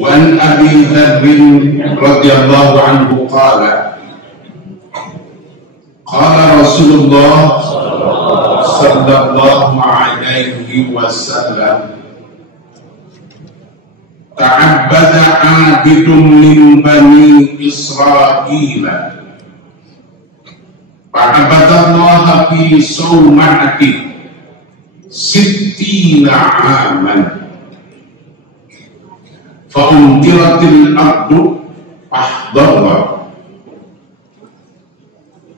Wan Abi Dzar radhiyallahu anhu qala Rasulullah sallallahu alaihi wasallam ta'abbada 'abidun min bani Israil fa'abadallaha fi sawma'ati sittina 'aman fa'umtiratil ardu fahdara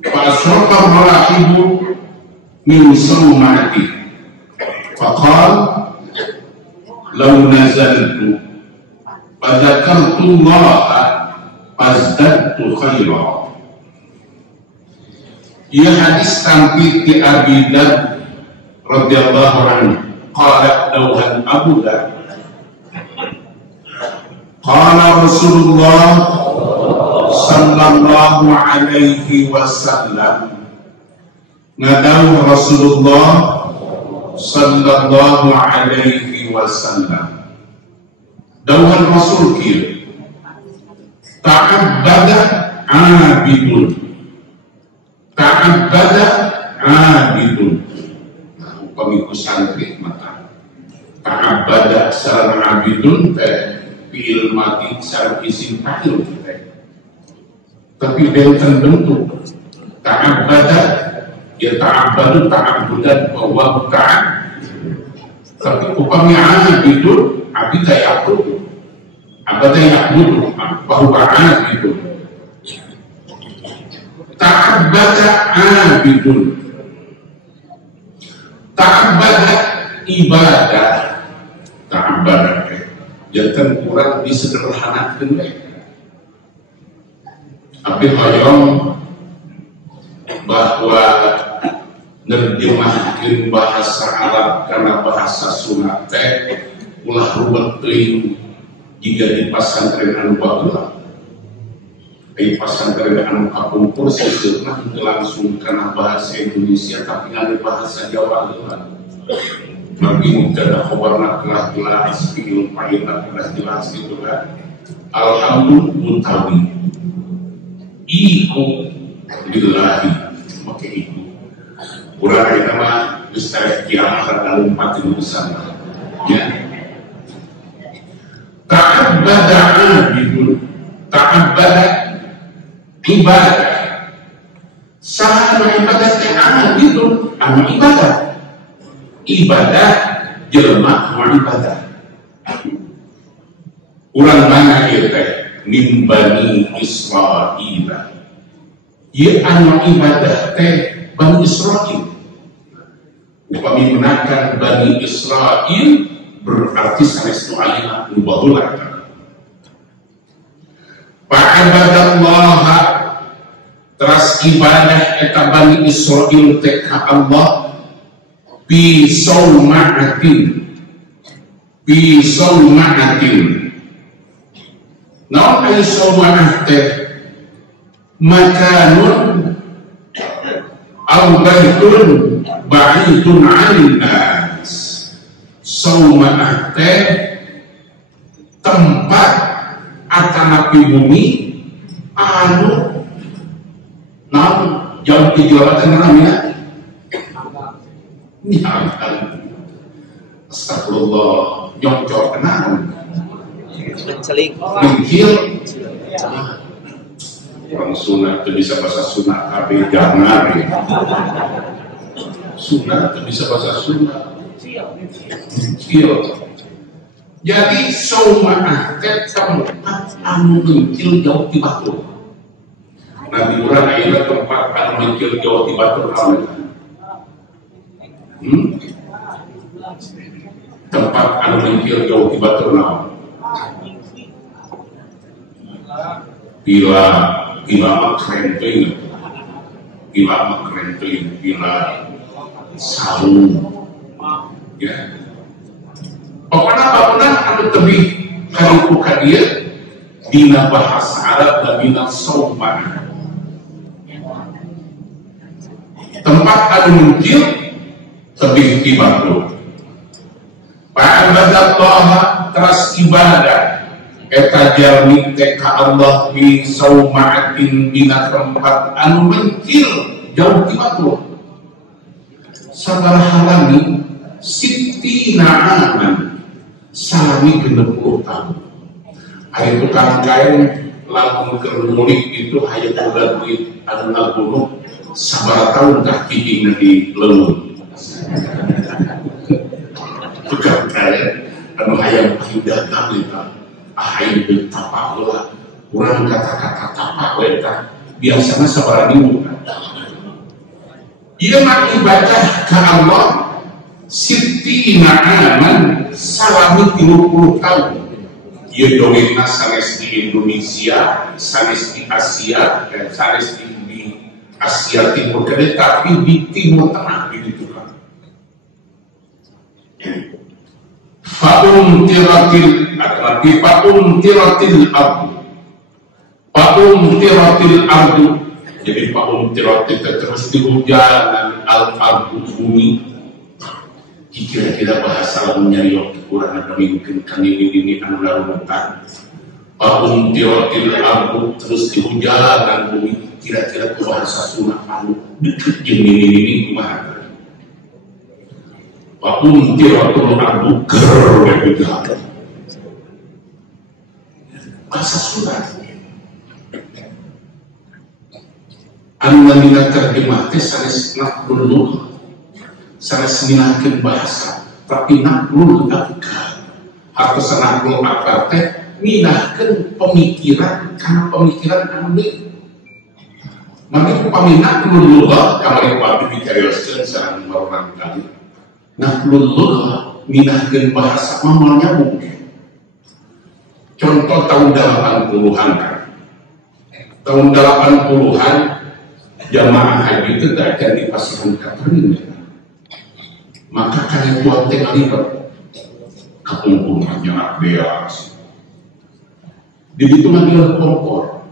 fa'ashraqar rahibu min sawma'ati faqala law nazaltu fadzakartullaha fazdadtu khaira. Ia hadis tampil di Abi Dzar radhiyallahu anhu qala dawhan Abu Dzar qala Rasulullah sallallahu alaihi wasallam, ngadaw Rasulullah sallallahu alaihi wasallam, dawuhan Rasul kieu ta'abbada 'abidun, ta'abbada 'abidun, pemiku santri mata ta'abbada sareng 'abidun teh fi'il mati sareng isim fa'il teh, tapi benten bentuk ta'abbada ya ta'abbadu ta'abbudan wa ta'ab, tapi upami 'abidun abida ya'budu abada ya'budu bahwa 'abidun ta'abbada 'abidun, ta'abbada ibadah, ta'abbada jantan kurang disederhanakan tapi hoyong bahwa nerjemahkeun bahasa Arab karena bahasa Sunda teh ulah ruwet teuing jika di pasantren anu baheula. Ai pasantren anu kapumpur seuseutna teu langsung kana bahasa Indonesia tapi ngana bahasa Jawa heula. Nabi muktada khabarna telah jelas, fi'il fa'ilna telah jelas gitu kan. Alhamdulillah iku billahi make iku. Urang eta mah geus tarek kiamat dalam 4 urusan. Ya. Ta'abbada 'abidun, ta'abbada ibadah. Saha ibadah teh 'abidun, anu ibadah. Ibadah jelema wa ibadah. Ulang mana ieu teh min bani Israil. Ieu anu ibadah teh Bani Israil. Upami menakan Bani Israil berarti sanes nu ayeuna nu baheula. Fa'abadallaha teras ibadah eta Bani Israil teh ka Allah bi sawma'atin, bi sawma'atin. Naon aya sawma'ah teh? Makanun aw baitun ba'idun 'anil nas. Sawma'ah teh tempat atanapi bumi anu naon jauh di Jawa Tengah namanya astagfirullah nyocor kenal mencelik mengkil orang sunat itu bisa bahasa sunat tapi jangan sunat itu bisa bahasa sunat mengkil. Jadi sawma'ah teh tempat anu mengkil jauh di batu. Nabi urang aya tempat anu mengkil jauh di batu tempat anu mengkil jauh di batu naon? Bila keren teuing, bila saung, ya. Pokoknya bangunan anu tebih kaliku ka dieu dina bahasa Arab dan dina sawma'ah. Tempat anu mungkil tebih di batu. Fa'abadallaha teras ibadah eta jalmi teh ka Allah bi saumaatin dina tempat anu mencil jauh ti batur sabaraha lami sittina aman salami 60 tahun. Aya tukang kain lamun keur murid itu aya boga duit anu ngabunuh sabaraha tahun tah kidingna di leuweung. Tukang kain anu hayang dagang eta ahayu tapak heula urang kata-kata tapak eta biasana sabaraha minggu. Ieu mah ibadah ka Allah sittina aman salami 30 tahun. Ieu dongengna sanes di Indonesia, sanes di Asia, dan sanes di Asia Timur Kedai, tapi di Timur Tengah begitu kan. Faum tiratil ardu. Jadi faum tiratil terus dihujanan al-ardu bumi. Kira-kira bahasa lamun nyariok kurang ada mungkin kan ini anu larutan. Faum tiratil ardu terus dihujanan bumi. Kira-kira bahasa Sunda anu deket jeung ini kumaha. Faum tiratil ardu ger begitu. Bahasa Sunda anu mina terjemah teh sanes naqlul sanes minakeun bahasa tapi naqlul afkar hartos naqlul afkar teh minahkeun pemikiran kana pemikiran anu deui mangga upami naqlul lugah kamari abdi dicarioskeun sareng marang kali naqlul lugah minahkeun bahasa mah nyambung. Contoh tahun 80-an kan. Tahun 80-an jamaah haji itu tak jadi pasangan Catherine. Maka kalian buat tengah libat kekumpulannya beas. Di situ ngambil kompor,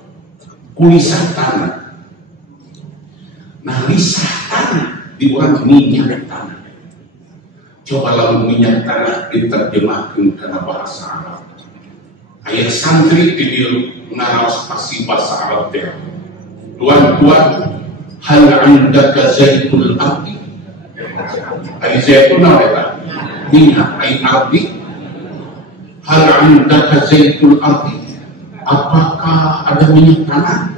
kulisah tanah. Nah lisah tanah dibuat minyak tanah. Coba lalu minyak tanah diterjemahkan karena bahasa Arab. Ayat santri di ngaros pasti bahasa Arab teh. Tuan-tuan, hal indaka zaitul ardi. Ai zaitun apa? Minyak ai ardi. Hal indaka zaitul ardi. Apakah ada minyak tanah?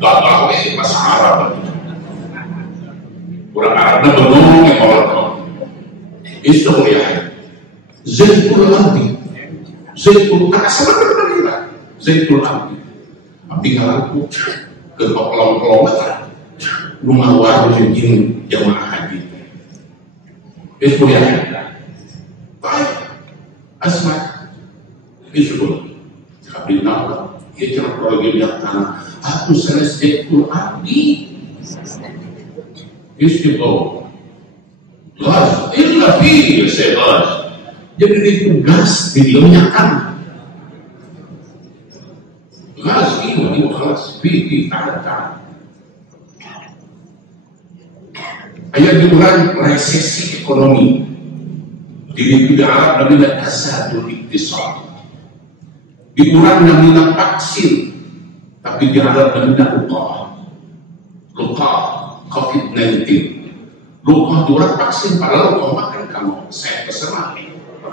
Gak tahu bahasa Arab. Orang Arabnya bengong kalau itu ya. Zaitul ardi. Zaitul tanah sebenarnya Zaitul abdi abdi ngaranku ke kolong-kolong rumah warung yang jamaah haji itu ya baik asma itu abdi nama ia cara program yang tanah aku sanes Zaitul abdi itu gas illa fi segas jadi ditugas di dunia kan gas ini kelas fikih tanah ayat diulang resesi ekonomi di Arab namanya kasadul iktisad diulang namanya vaksin tapi di Arab namanya luka COVID-19 luka diulang vaksin padahal luka makan kamu saya pesan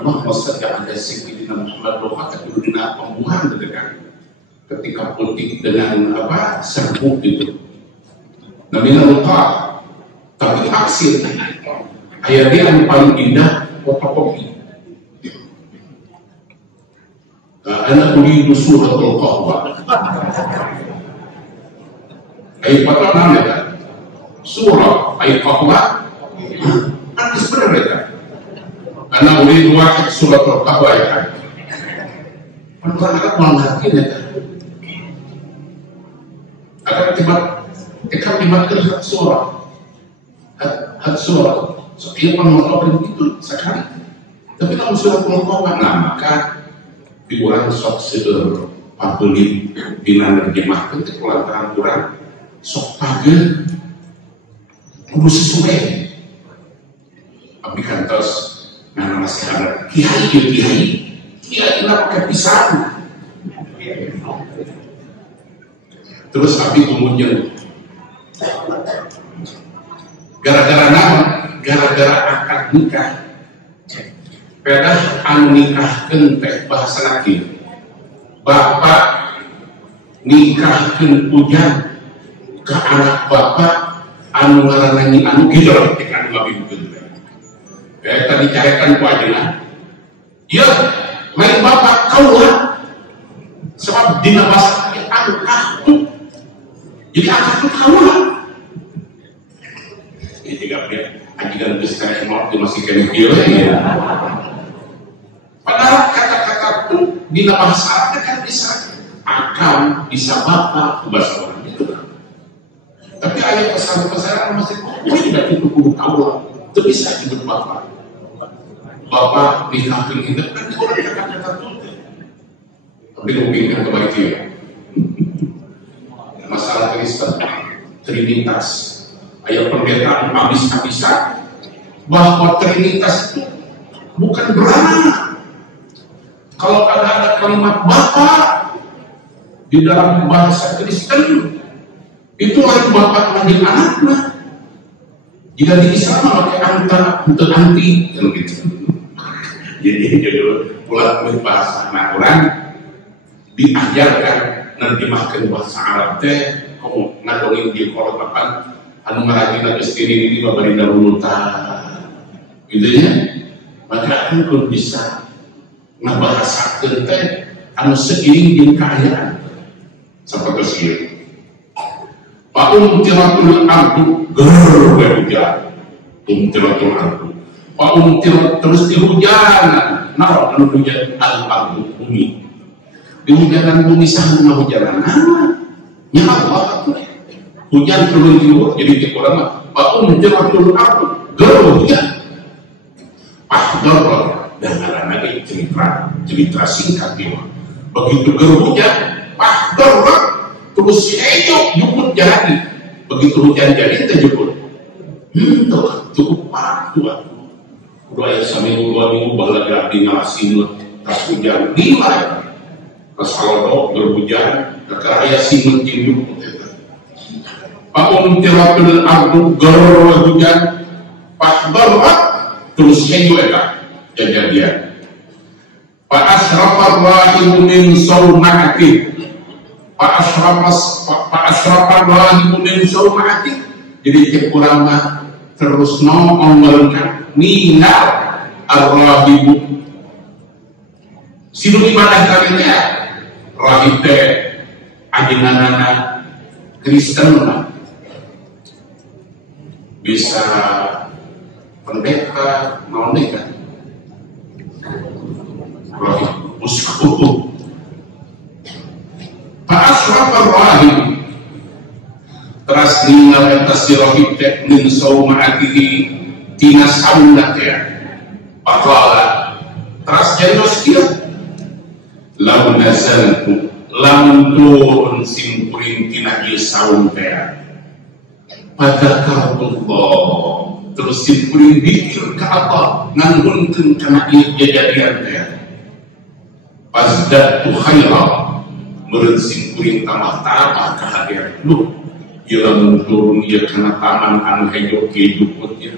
Allah maksudnya ada Sayyidina Muhammad Luka tapi dengan pembuahan dekat ketika politik dengan apa serbuk itu namanya luka tapi vaksin ayat dia yang paling indah fotokopi anak uridu suratul Qahwa ayat apa namanya surah ayat Qahwa artis benar mereka karena uridu wahid suratul Qahwa ya kan orang-orang mau ngerti ya kan akan tiba-tiba surah hat surah setiap penonton itu sekali tapi kalau surat penonton nah maka diulang sok seder pakulit bina nerjemahkan ke kulantaran kurang sok pagel kudu sesuai tapi kantos nah masih ada kiai Iya, enak pakai pisang. Terus abdi kemudian gara-gara nama, gara-gara akad nikah. Pedah anu nikahkeun teh bahasa laki. Bapak nikahkeun ujang ke anak bapak anu ngaranna nyi anu kieu teh anu ngabibkeun teh. Eta dicarekan ku ajeuna. Ieu lain bapak kaula. Sebab dina bahasa anu kahtu. Jadi akad itu kaula. Ini tiga dia ajikan besar emot masih kena kieu ya. Padahal kata-kata itu dina bahasa Arab kan bisa akan, bisa bapak, bahasa orang itu kan. Tapi ada pesan-pesan masih tidak itu kudu kaula, itu bisa disebut bapak. Bapak nikahkeun kita kan itu orang kata-kata itu. Tapi mungkin kebahagiaan. Masalah Kristen, Trinitas, ayat pernyataan habis-habisan bahwa Trinitas itu bukan beranak. Kalau ada kalimat Bapak di dalam bahasa Kristen, itu lain Bapak manggil anaknya. Jika di Islam pakai anta untuk anti, kan gitu. Jadi pulang bahasa anak orang diajarkan nerjemahkan bahasa Arab teh, kamu ngadongin di korotakan, anu ngarajina kestini ini babarina runutan, gitu ya. Maka aku bisa ngabahasakeun teh anu seiring jeung kaayaan sapertos ieu. Tiratul ardu ger hujan. Tiratul ardu. Tirat terus dihujanan. Naon anu hujan al-ardu bumi. Dihujanan bumi saha hujanan. Nya Allah atuh. Hujan turun di luar jadi ti urang mah tiratul ardu ger hujan. Dan lagi cerita singkat dia. Begitu gerhujan, terus si Ejo jukut jadi. Begitu hujan jadi kita jukut. Cukup parah tuh. Udah ya seminggu 2 minggu bahala gadi ngalasin tas hujan nilai. Pas kalau gerhujan, kekeraya sinut jeung jukut eta. Tiratul ardu gerhujan, terus Ejo eta. Kejadian Pak Ashrafar Rahimu min Sawma'ati Pak Ashrafar Rahimu min Sawma'ati. Jadi kekurang terus ngomongkan minal ar-rahibu sinu ibadah kalinya rahib teh ajenganana Kristen bisa pendeta naon kan uskup Pak Ashrafar Rahim teras ningal eta si rahib teh min Sawma'atihi tina sauna teh faqala teras jentos kieu law nazaltu lamun turun simpuring tina ieu saum teh padzakarullah terus simpuring dikir ka Allah ngangunkeun kana ieu kejadian teh Pazdatu khairah meureun simkuring tamah-tamah kahadiran lu ieu lamun turun ieu kana taman anu hejo kieu jukut ieu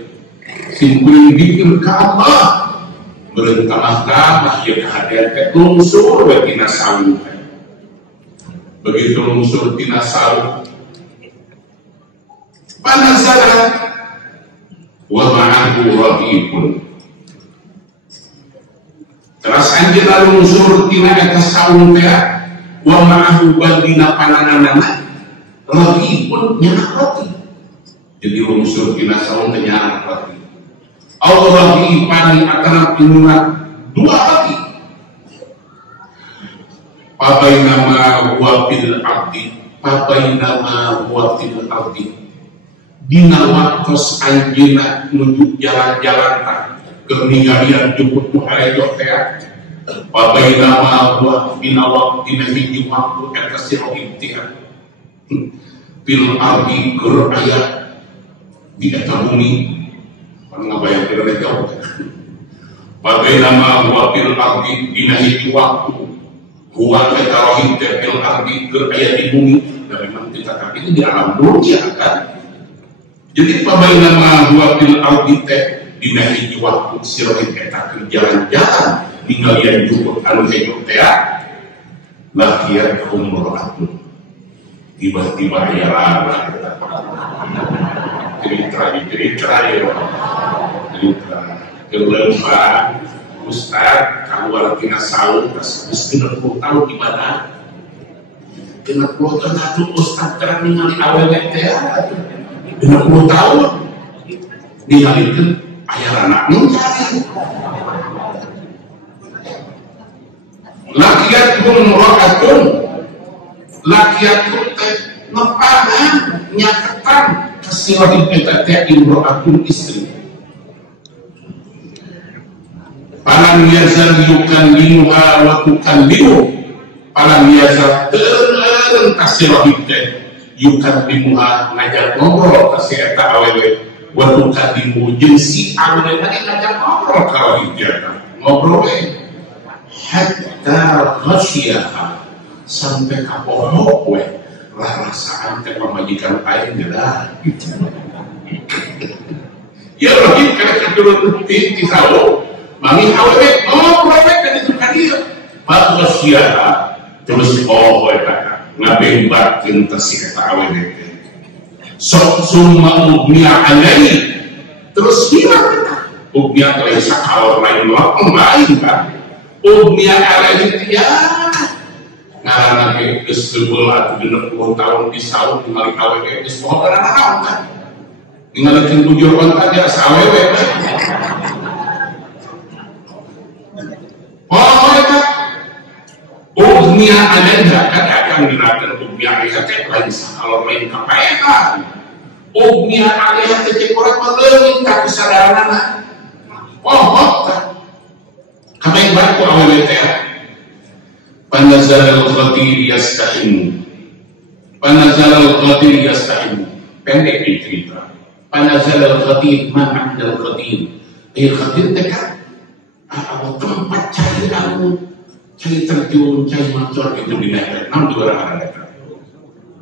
simkuring dikir ka Allah meureun tamah-tamah ieu kahadiran teh lungsur we tina sawu teh. Begitu lungsur tina sawu panazala wa ma'ahu raqibun teras anjeun lalu lungsur tina eta saung teh wa ma'ahu badina pananana roti pun nyanak roti. Jadi lungsur tina saung teh nyanak roti. Allah roti pani atana pinuna 2 roti. Pabainama huwa fil ardi dina waktos anjeunna nuju jalan-jalan tah keur ningalian juput nu harejo teh pabainama huwa dina waqtina hiji waktu eta sira imtihan fil ardi keur aya di eta bumi anu ngabayangkeun jauh Bagaimana huwa fil ardi dina hiji waktu huwa ketarohid fil ardi keur aya di bumi. Dan memang kita kan itu di alam dunia kan. Jadi bagaimana huwa fil ardi dina hiji waktu sirohid eta keur jalan-jalan ninggalian jukut anu hejok teh lakiat umrohatun tiba-tiba aya lama cerita ya kelembang Ustaz kaluar tina saung geus 60 tahun di mana 60 tahun atuh Ustaz terang ningali awewe teh 60 tahun ningalikeun aya anak nu lakiat umrohatun lakiat teh nepahan nyaketan kasirohin eta teh imro'atun istri. Palam yazal yukallimuha wa tukallimu. Palam yazal teureun kasirohin teh yukallimuha ngajak ngobrol ka si eta awewe wa tukallimu jeung si awewe tadi ngajak ngobrol ka hijrah ngobrol we hatta ghasyiha sampai ka pohok we rasaan teh pamajikan aing geura ya lagi kana turun ti sawo mami awewe ngobrol we ka ditu ka dieu ghasyiha terus eta ngabembarkeun teh si eta awewe teh sok summa ugmiya alai terus hilang eta ugmiya teh sakawar lain lain kan ugmiya alai ya ngaranna ge geus seubul atuh 60 tahun di saung ningali awewe geus poho kana naon kan ningalikeun bujur onta dia sawewe poho eta ugmiya alaiha kan akan dirakeun ugmiya alaiha teh lain sakalor lain kapaehan ugmiya alaiha teh cek urang mah leuwih ka kesadaranana poho tah kameng bae ku awewe teh Panazal al-Qadir yastahimu pendek di cerita Panazal al-Qadir man amdal Qadir Qadir teh kan tempat cari anu cari terjun, cari macor itu di daerah nam di orang ada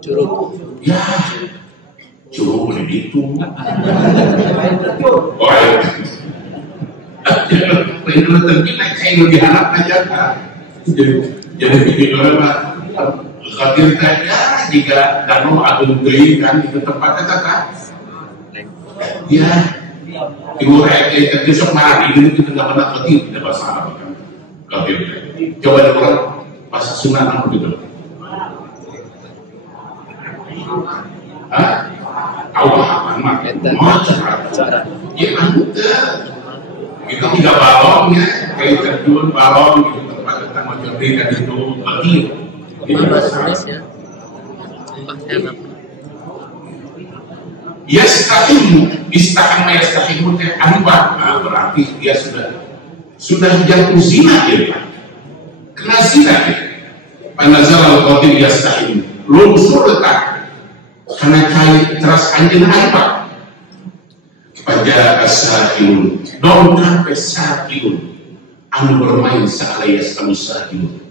Curug ya curug di itu oh ya itu terjun saya lebih harap aja kan jadi bikin orang Qadir tanya jika danau agung geuing kan itu tempatnya kan ya ibu kayak besok mari ini kita nggak pernah Qadir tidak bahasa Arab kan Qadir coba dulu bahasa Sunda apa gitu Allah akan makan cara ya kita tidak balong ya kayak terjun balong gitu tempat mau jadikan itu lagi itu bahasa Indonesia yastahimu teh anbah berarti dia sudah jatuh zina dia kena zina dia panazal al-Qadir yastahimu lungsur letak karena cai teras anjeun anbah pada asahirun dong sampai sahirun anu bermain sa'alayas kami sahirun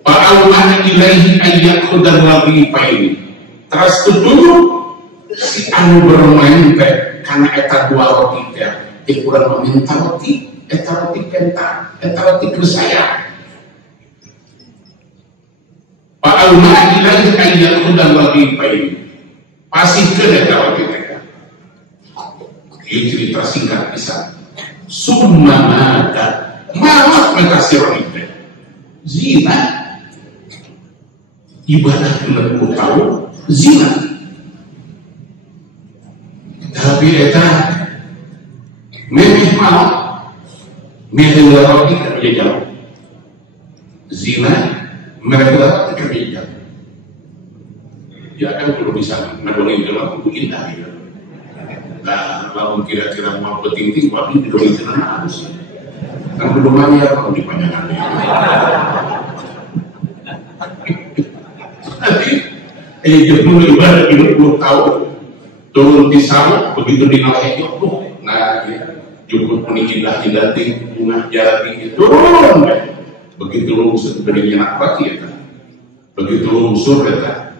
fa'awah ilaihi ayyak khudar lagifaini teras kedua si anu bermain teh karena eta dua roti teh kurang meminta roti eta roti penta eta roti kesaya fa'awah ilaihi ayyak khudar lagifaini pasikeun eta roti teh ini cerita singkat bisa summa mata maaf mengasironi teh zina ibadah 60 tahun zina tapi eta memeh mau memeh roti kerja jauh zina mereka kerja jauh ya kan belum bisa ngedongin dalam buku indah ya. Nah, kalau kira-kira mau penting-ting, tapi tidak bisa harus. Kan belum banyak kalau dipanjangkan. Nanti, jemur ibadah 30 tahun turun di sana, begitu di nalai itu, nah, cukup menikah dilantik bunga jati turun begitu lungsur dari nyenak pagi ya begitu lungsur ya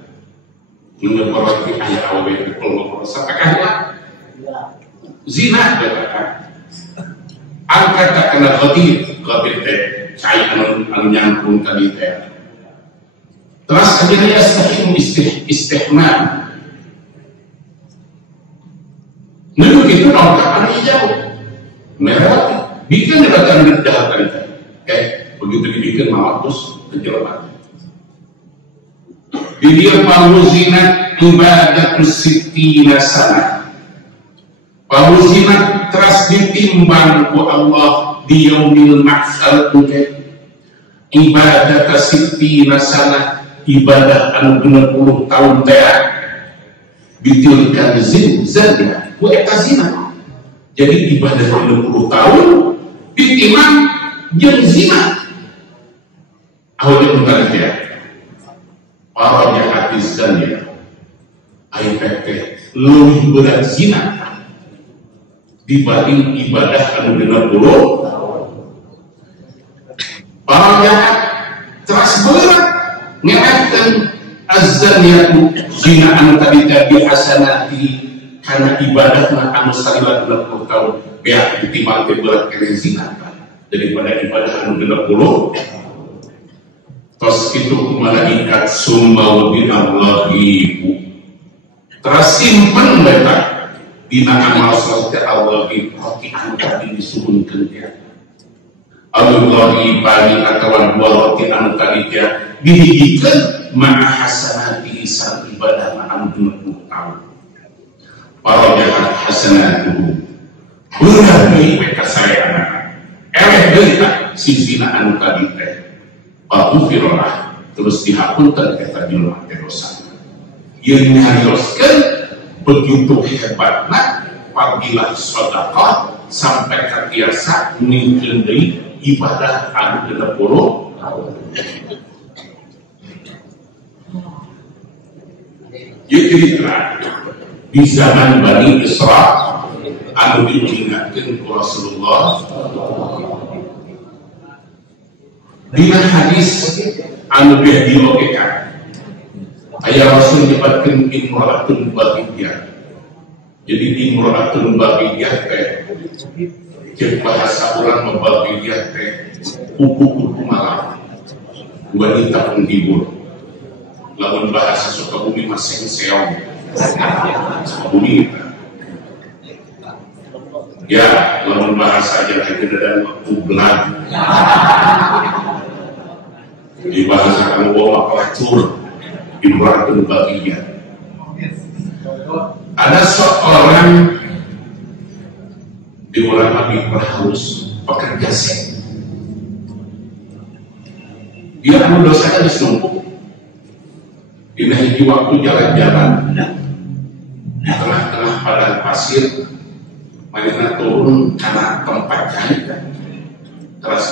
mengeporoti ayah awe di pelopor sapakahnya zina ya angkat tak kena khotib teh cai anu nyangkung tadi teh terus akhirnya istihman menurut itu nolak anu jauh merah bikin datang di dalam tadi begitu dibikin malah terus kejelapan di dia pawuzinat ibadat sittina sana pawuzinat teras ditimbang ku Allah di yaumil mahsyar ibadat sittina sana ibadah anu 60 tahun teh ditilkan zina ku eta zina jadi ibadah 60 tahun ditimbang jeung zina awalnya bentar ya para jahat zina IPT lebih berat zina dibanding ibadah anu 60 para jahat teras berat ngeratkan az-zaniyatu zina anu tadi tadi hasanati karena ibadahna anu salila 60 tahun beak ditimbang berat kena zina daripada ibadah anu 60 tos itu malaikat summa binallahi tersimpen beta dina amal saleh Allah di hati anu tadi disuhunkeun dia Allahi bani atawa dua roti anu tadi dia dihijikeun ma'a hasanati isal ibadah anu 20 tahun para jahat hasanatuhu beurang deui we ka saeana eleh deui si zina anu tadi teh Al-Firah terus dihapunkan kata jelma dosa yang nyarioskan begitu hebatnya pagilah sedekah sampai katiasa mungkin dari ibadah anu 60 tahun jadi di zaman Bani Israil anu diingatkan Rasulullah dina hadis anu beh diogekan ayah Rasul nyebutkan imro'atun bagiyah jadi imro'atun bagiyah teh jeung bahasa urang bagiyah teh kupu-kupu malam wanita penghibur lamun bahasa Sukabumi mah seng-seong Sukabumi ya lamun bahasa Jawa dan kublan di bahasa kamu bawa pelacur imro'atun bagiyah ada seorang di ulama halus pekerja seks dia anu dosanya disumpuk di hiji waktu jalan-jalan di tengah-tengah padang pasir manehna turun karena tempat jahit terus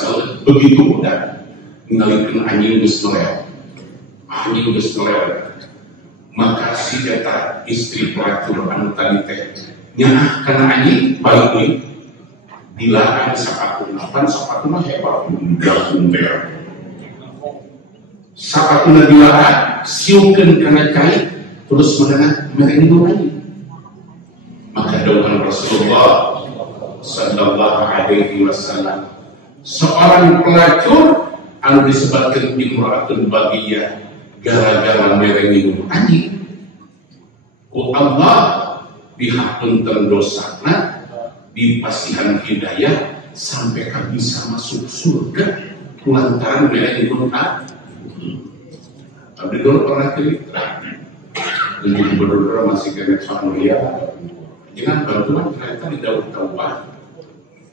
begitu mudah ngalikeun anjing geus melewat maka si eta istri pelacur anu tadi teh nyaah kana anjing balik deui dilarang sapatuna pan sapatuna hebat jagung teh sapatuna dilarang siukeun kana cai terus mendengar merengdu anjing maka dawuh Rasulullah sallallahu alaihi wasallam seorang pelacur anu disebutkan imro'atun bagiyah gara-gara merengin anjing ku Allah dihapunten dosana dipasihan hidayah sampai bisa masuk surga lantaran merengin anjing abdi dulu pernah cerita jadi gubernur masih kena mulia jangan bantuan ternyata di Daud Taubat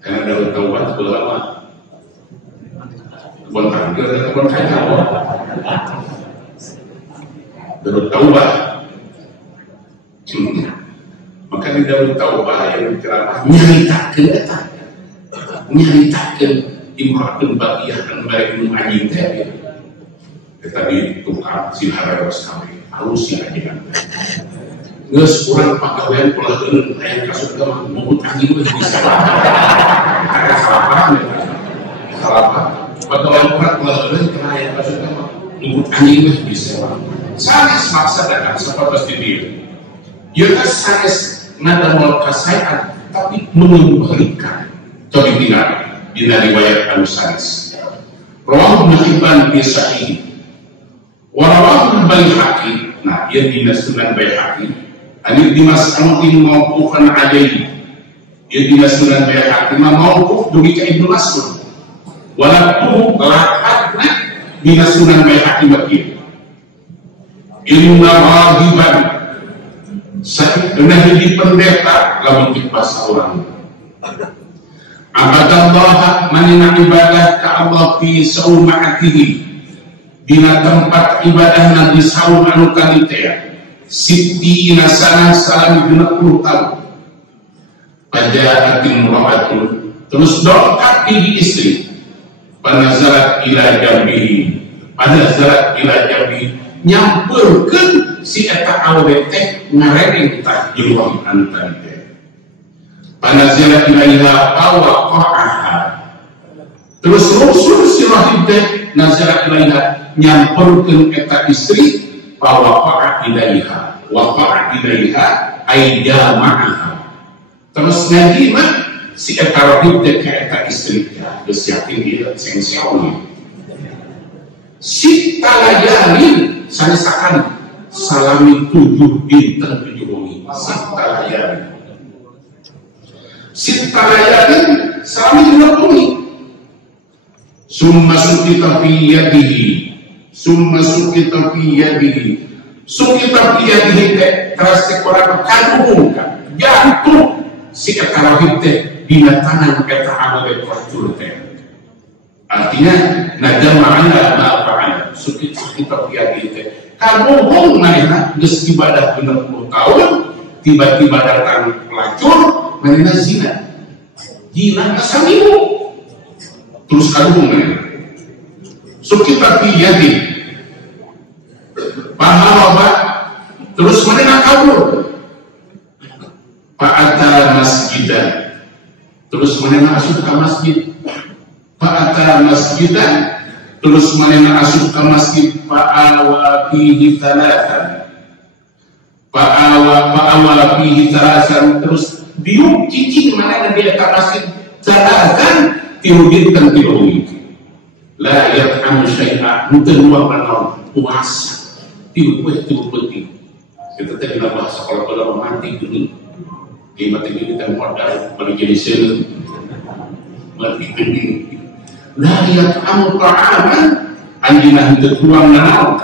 karena Daud Taubat berlama kontak ke kontak awal Daud Taubat maka di Daud Taubat yang ceramah nyaritakeun imro'atun bagiyah kan bareng nu anjing teh tadi tukang si haraos kami halus si anjing Geus urang pagawean ulah geun aya kasut mah mubut anjing we bisa. Ada salah pagawean urang ulah geun kana aya kasut mah mubut anjing we bisa. Sanes maksa datang sapatos di dieu. Ieu sanes ngadamel kasayaan tapi mengembalikan. Coba tinggal di riwayat anu sanes. Rawahu Ibnu fi sahih. Wa rawahu Baihaqi. Nah, ieu dina Sunan Baihaqi. Ani Dimas Amtin mauqufan alaihi. Ieu dina Sunan Baihaqi mah mauquf dugi ka Ibnu Mas'ud. Walaqtu laqadna dina Sunan Baihaqi mah ieu. Inna rahiban sakit di pendeta lamun bahasa orang. Abadallah manina ibadah ka Allah fi saumatihi dina tempat ibadah nabi saum anu kanitea siti nasana salami 20 tahun. Pajaatin mura'atun terus dongkat di istri panazarat ila jambihi panazarat ila jambihi nyampurkeun si eta awet teh ngareng tah jeung anu tadi. Panazala ilaiha awaqaha. Terus rusul si rahib teh nazala ilaiha nyampurkeun eta istri awaqaha ilaiha. Waqa'a ilaiha ay jama'aha. Terus ngajima si eta rahib teh ka eta istri teh geus yakin ieu sengseon. Si talayani sanesakan salami 7 dinten 7 wengi sitalayani salami 7 wengi summa sukita fi yadihi sukita fi yadihi teh teras teh kurang kandungkan jantung si eta rahib teh dina tangan eta anu racun teh. Artinya najama'ana ma'afa'ana sukita fi yadihi teh kamu manehna geus ibadah 60 tahun tiba-tiba datang pelacur manehna zina kasamimu terus kadung manehna sukita fi yadi paharaba terus manehna kabur fa'ata masjidan terus manehna asup ka masjid fa'ata masjidan terus manehna asup ka masjid fa'awa fihi talatan terus biung cicing manehna di eta masjid talatan tilu dinten tilu wengi la yat'amu syai'a mungkin dua naon puasa tilu penting kita teh dina bahasa kalau romantik geuning ieu mah teh kita modal balik jadi seueur mati geuning la yat'amu ta'aman anjina henteu tuang nanaon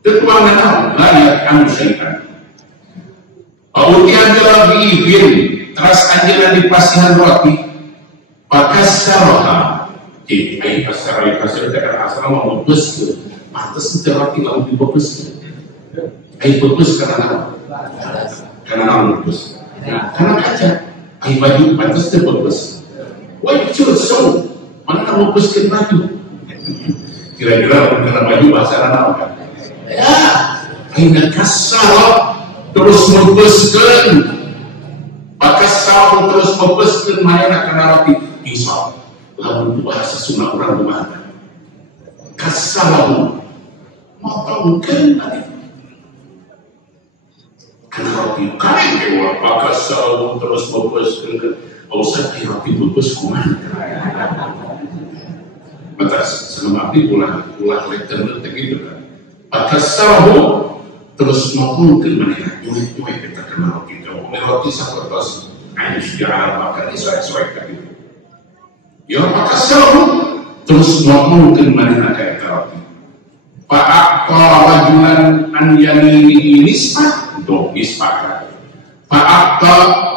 tetuang nanaon la yat'amu syai'an Aulian jalabihim teras anjina dipasihan roti pakasaraha jadi ayi kasar tekan asal mau bebes ke pantes teu roti lamun dibebes ayi bebes kana naon bebes kana kaca ayi baju pantes teu bebes wajib so mana kamu bebeskeun baju kira-kira kana baju bahasa naon kan ya ayeuna kasar terus membeskeun pakasar terus membeskeun manehna kana roti isal lamun bahasa Sunda urang kumaha kasar motongkeun tadi kana roti kain dewa pakasar terus membeskeun usah roti bebes kumaha batas selama abdi ulah lekter teh kitu kan pakasar terus motongkeun manehna nyueh kita kana roti roti sapertos anu sejarah makan sesuai tadi. Ya maka selalu terus ngomongkeun manehna ka eta roti. Fa'aqqa rajulan an yaminihi nisfah, do nisfah. Fa'aqqa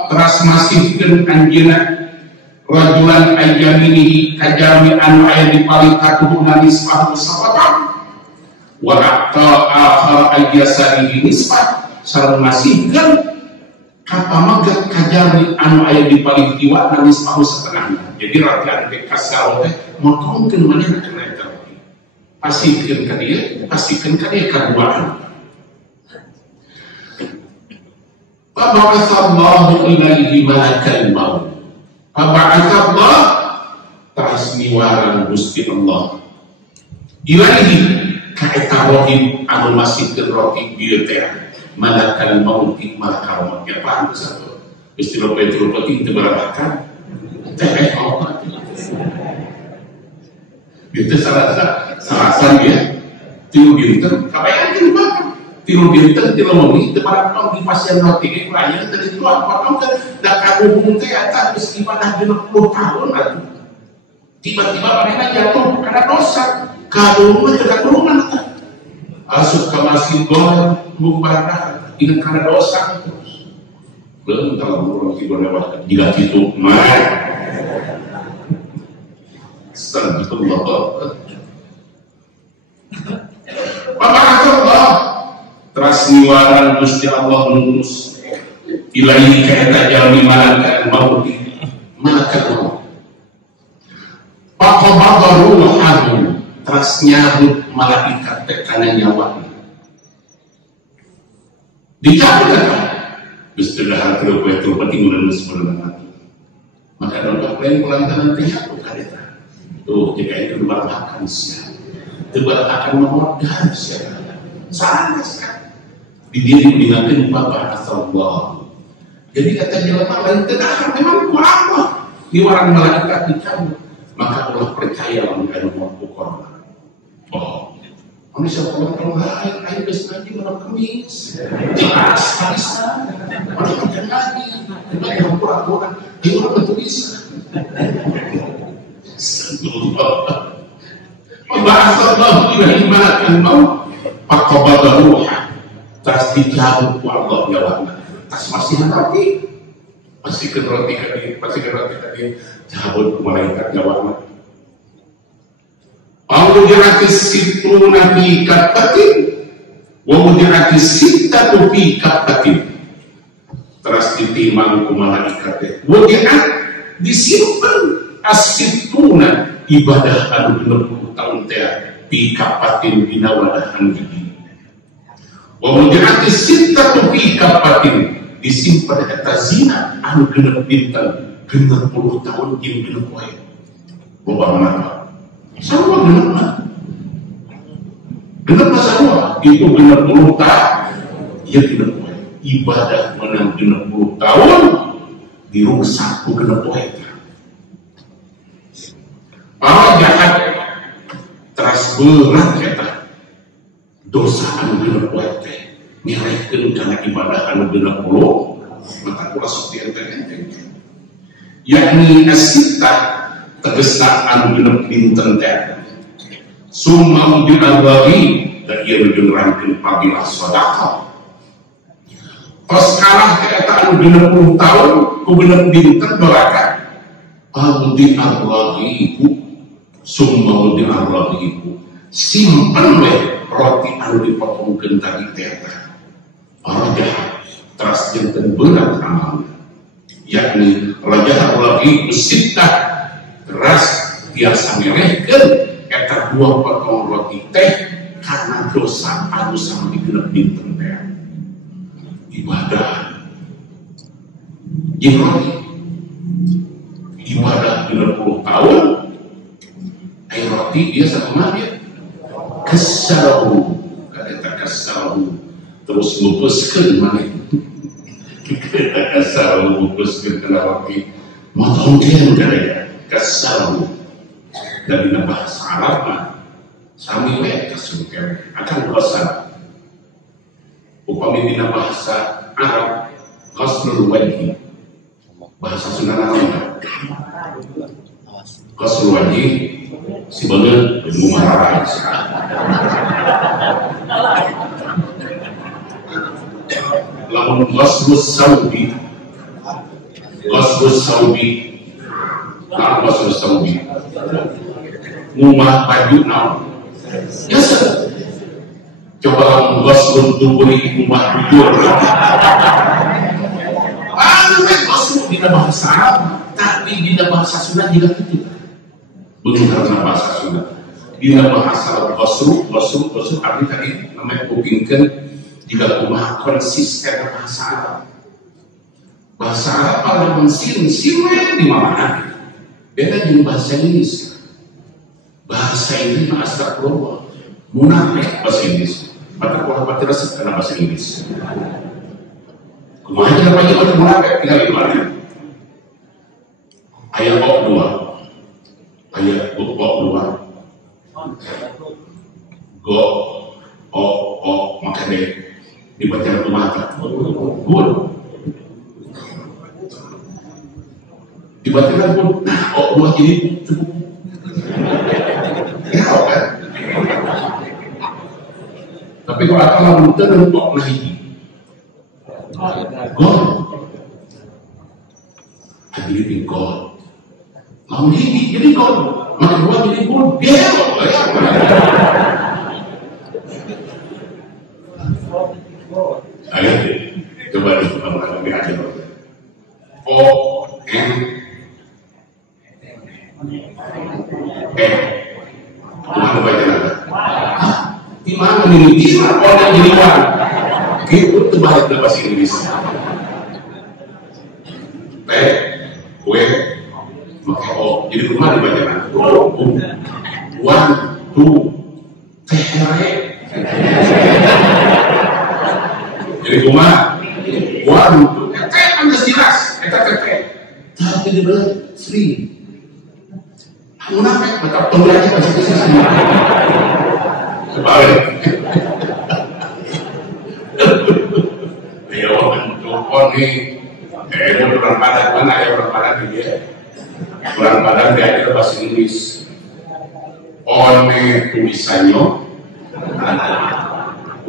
teras masihkeun anjeunna rajulan an yaminihi kajami anu aya di palingkatuhna nisfah sapatan. Wa aqqa akhar ayyasarihi nisfah sareng masihkeun kapamaget kajami anu aya di paling kiwa nangis pahu setengahnya. Jadi rakyat teh kasar teh motongkeun manehna kana eta roti. Pasikeun ka dieu kaduaan. Fab'atsallahu ilaihi malakal maut. Fab'atsallahu tasniwaran Gusti Allah ilaihi ka eta rohim anu masihkeun roti bieu teh malakal maut malakal maut ya paham satu istilah Petrus penting teu berarakan teh Allah itu salah dia tilu dinten kapan tilu makan tilu dinten tilu menit teu barang di pasien roti ge kurang teh itu apa tong da kagugung teh eta geus ibadah 60 tahun atuh tiba-tiba mereka jatuh karena dosa kadung teh kadungan asup ka masjid gol mubarak ini karena dosa terus belum kalau roti gol lewat jika kitu mah astagfirullah Allah teras niwaran Gusti Allah nurus ilahi ka eta jalmi malakal maut malakal maut faqabadahu ruhahu teras nyabut malaikat teh kana nyawa dicabut kan Gusti Allah teu betul penting urang sebenarnya maka doa lain pelantaran teh nyabut ka eta tuh jika itu dibatalkan sia dibatalkan memodal sia sangat sekali di diri meninggalkan Bapak Allah jadi kata jelema lain teu memang ku Allah niwaran malaikat dicabut maka Allah percaya dengan waktu korban. Oh, manusia kalau lain, ayo besok lagi malam Kamis. Jelas bisa. Orang macam lagi, kita yang pura-pura, ayo orang tulis. Bahasa Allah tidak ibaratkan mau, pakobal ruha, tas dicabut Allah jawabnya, tas masih hati. Pasti ke roti tadi cabut malaikat jawabnya awujiratis situna fi kapatin wa wujiratis sittatu fi kapatin teras ditimang ku malaikat wujirat disimpan as-situna ibadah anu 60 tahun teh fi kapatin dina wadahan gigi wa wujiratis sittatu fi kapatin disimpan eta zina anu genep dinten 60 tahun jeung genep poe boba mana sama genep sama itu 60 tahun ieu genep poe ibadah menang 60 tahun dirusak ku genep poe para jahat teras berat eta dosa anu genep poe teh nyerehkeun kana ibadah anu 60 maka kula sok dienteng-enteng yakni asita tegesna anu genep dinten teh summa bi'adhi dan ieu njurangkeun fadilah sedekah pas kalah teh eta anu 60 tahun ku genep dinten beraka audi arwahiku summa bi'adhiku simpen we roti anu dipotongkeun tadi teh raja teras janten berat amalnya yakni raja lagi usitah teras biasa merehkeun eta 2 potong roti teh karena dosa anu sama digenep dinten teh ibadah roti ibadah 30 tahun ai roti biasa kumaha kasarahu kada kasarahu terus ngupuskeun maneh kasarahu ngupuskeun kana roti motongkeun kada kasarahu dari bahasa Arab mah sami we kasungkeun akan dosa upami dina bahasa Arab qaslul wajhi bahasa Sunda naon qaslul wajhi si bener ilmu marah lamun qaslus saubi ngumah baju naon biasa coba qaslun duburi ngumah bujur qaslu dina bahasa Arab tapi dina bahasa Sunda juga gitu bukan karena bahasa Sunda dina bahasa qaslu arti tadi namanya kupingkeun jika kumaha konsisten bahasa Arab Bahasa Arab pada sin di mana? Beda dengan bahasa Inggris. Bahasa Inggris astagfirullah. Munafik bahasa Inggris. Maka kalau baca resep karena bahasa Inggris. Kemarin kita banyak orang munafik tinggal di mana? Ayat 2. Ayat 2. Maka deh dibaca satu mata. Gol. Dibaca pun. Nah, 2 jadi cukup. Ya kan? Tapi kalau akan betul untuk lagi. God, I believe in God. Lalu ini jadi God, maka gua jadi God. Dia ayo coba kita lebih aja. Mana baca nada? Di mana nih? Di mana orang jadi orang? Itu bahasa bahasa Inggris. Maka jadi rumah dibaca nada. 1, 2, jadi rumah 1, 2, kan jelas. Tapi dia bilang 3. Munafik, maka pembelajar bahasa Inggris semua. Kebalik. Ya mencoba nih. Orang Padang mana ya orang Padang dia? Orang Padang dia ada bahasa Inggris. One tulisannya,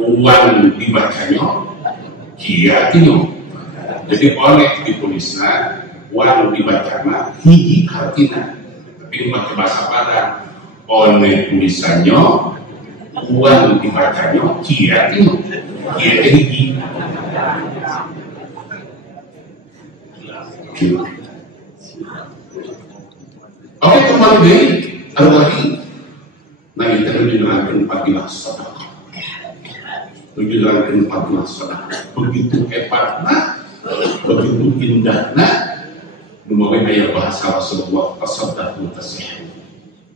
uang dibacanya, kiatnya. Jadi one ditulisnya, uang dibacanya, hiji artinya. Tapi pakai bahasa Padang, one tulisannya, uang dibacanya, kiatnya hiji. Oke, kembali dari ada lagi. Nah, kita menjelaskan fadilah sedekah. Menjelaskan fadilah sedekah. Begitu hebatnya, begitu indahnya. Membawa ayat bahasa Rasulullah, tasaddaqu tasih.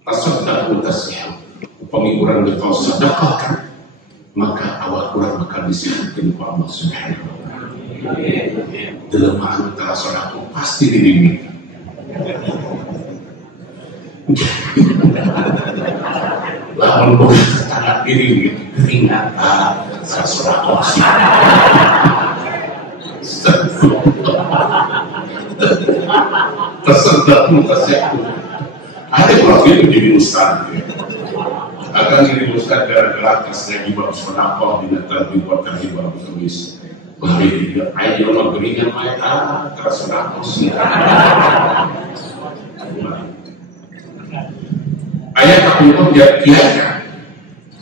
Tasaddaqu tasih. Upami urang kita sedekahkan, maka awak urang bakal disihkan ku Allah Subhanahu wa taala. Dalam antara sedekah pasti dirimit. Lamun bukan tangan diri ringan sesuatu opsi. Tersedap mutasyaku. Ada kalau itu jadi ustaz. Akan jadi ustaz gara-gara tasnya juga sedekah di natal buat terhibah tulis. Bari dia ayo memberikan mereka tersedap opsi. Ayat aku dia kiai,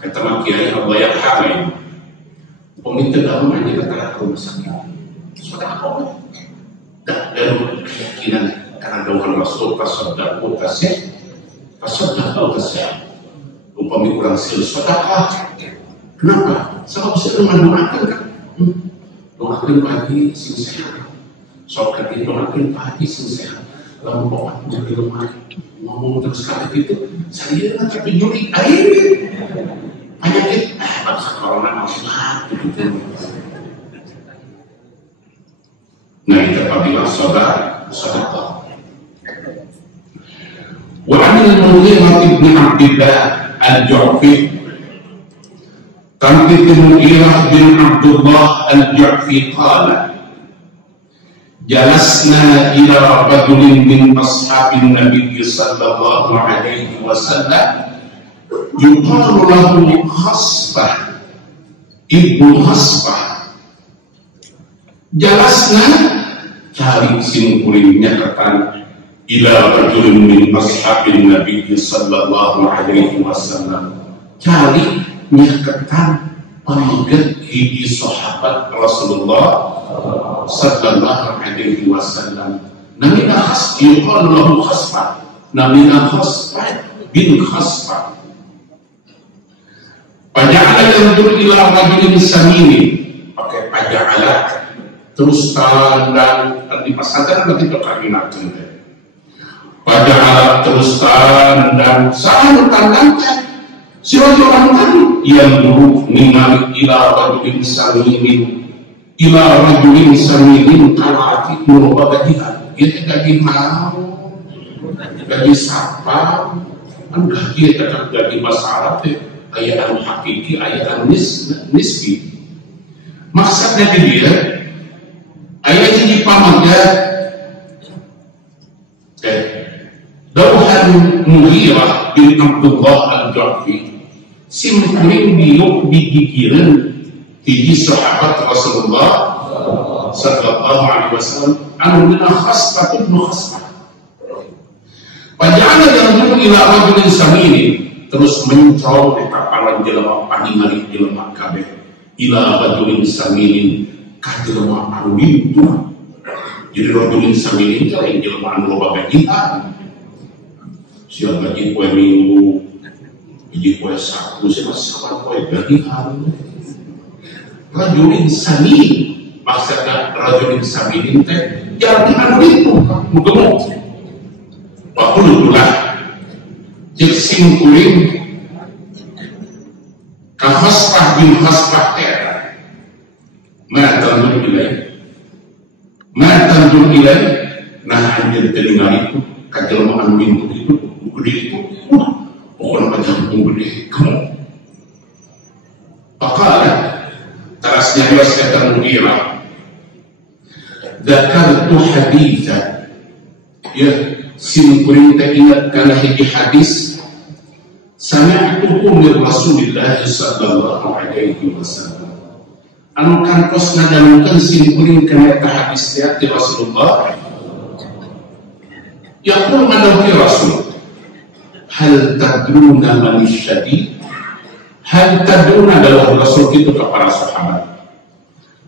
kata mak kiai Allah yang hamil. Peminta dalam hanya kata rumah sakit. Sudah apa? Dalam keyakinan karena doa Rasul tasaddaqu tasih, tasaddaqu tasih. Upami kurang sedekah. Kenapa? Sebab saya mendoakan kan. Doakan pagi sing sehat. Sokat itu doakan pagi sing sehat. Lalu bapaknya di rumah ngomong terus kali itu saya tapi nyuri air penyakit bangsa corona masuk gitu. Nah itu apabila saudara wa anil Mughirah bin Abdillah al-Ju'fi Tamti Mughirah bin Abdullah al-Ju'fi qala jalasna ila rajulin min ashabin Nabi sallallahu alaihi wasallam yuqalu lahu Khasbah ibnu Khasbah. Jalasna cari simkuring nyatakan ila rajulin min ashabin Nabi sallallahu alaihi wasallam cari nyatakan pamangkat hiji sahabat Rasulullah sallallahu alaihi wasallam namina khas yuqalu lahu Khasbah namina Khasbah bin Khasbah paja'ala yanzur ila rajulin samini pakai paja'ala terus tandang di pesantren nanti berkabinatkan pada alat terus tandang selalu tandangkan siapa orang tadi yang dulu ningali ila rajulin saminin kalati merubah gajian kita gaji mau gaji siapa kan gaji tetap gaji masalah ayat anu hakiki ayat anu nisbi maksudnya dia ayat ini pamangga Dauhan Mughirah bin Abdullah al-Ju'fi simkuring biuk digigiran tiji sahabat Rasulullah sallallahu alaihi wasallam anu mina khasbah ibnu khasbah pajana yang dulu ila rajulin saminin terus mencau di kapalan jelema paningali jelema kabeh ila rajulin saminin ka jelema anu lintu jadi rajulin saminin itu yang jelema anu loba gajian siang gaji kue minggu gaji kue Sabtu sama kue gajian rajulin samin maksudnya rajulin saminin teh jangan anu lintu mugemuk Pakululah cek singkuring kahasbah bin hasbah tera ma tandur ilai nah anjir telinga itu kajelmaan pintu itu gede itu pokoknya macam gede kamu pakala terasnya dia sekitar Mughirah dakartu haditha ya simkuring tak ingat karena hiji hadis sami'tuhu min Rasulillah sallallahu alaihi wasallam anu kantos ngadalukeun simkuring kana eta hadis ti Rasulullah yaqul madawi Rasul hal tadruna man syadid hal tadruna dalam Rasul itu kepada sahabat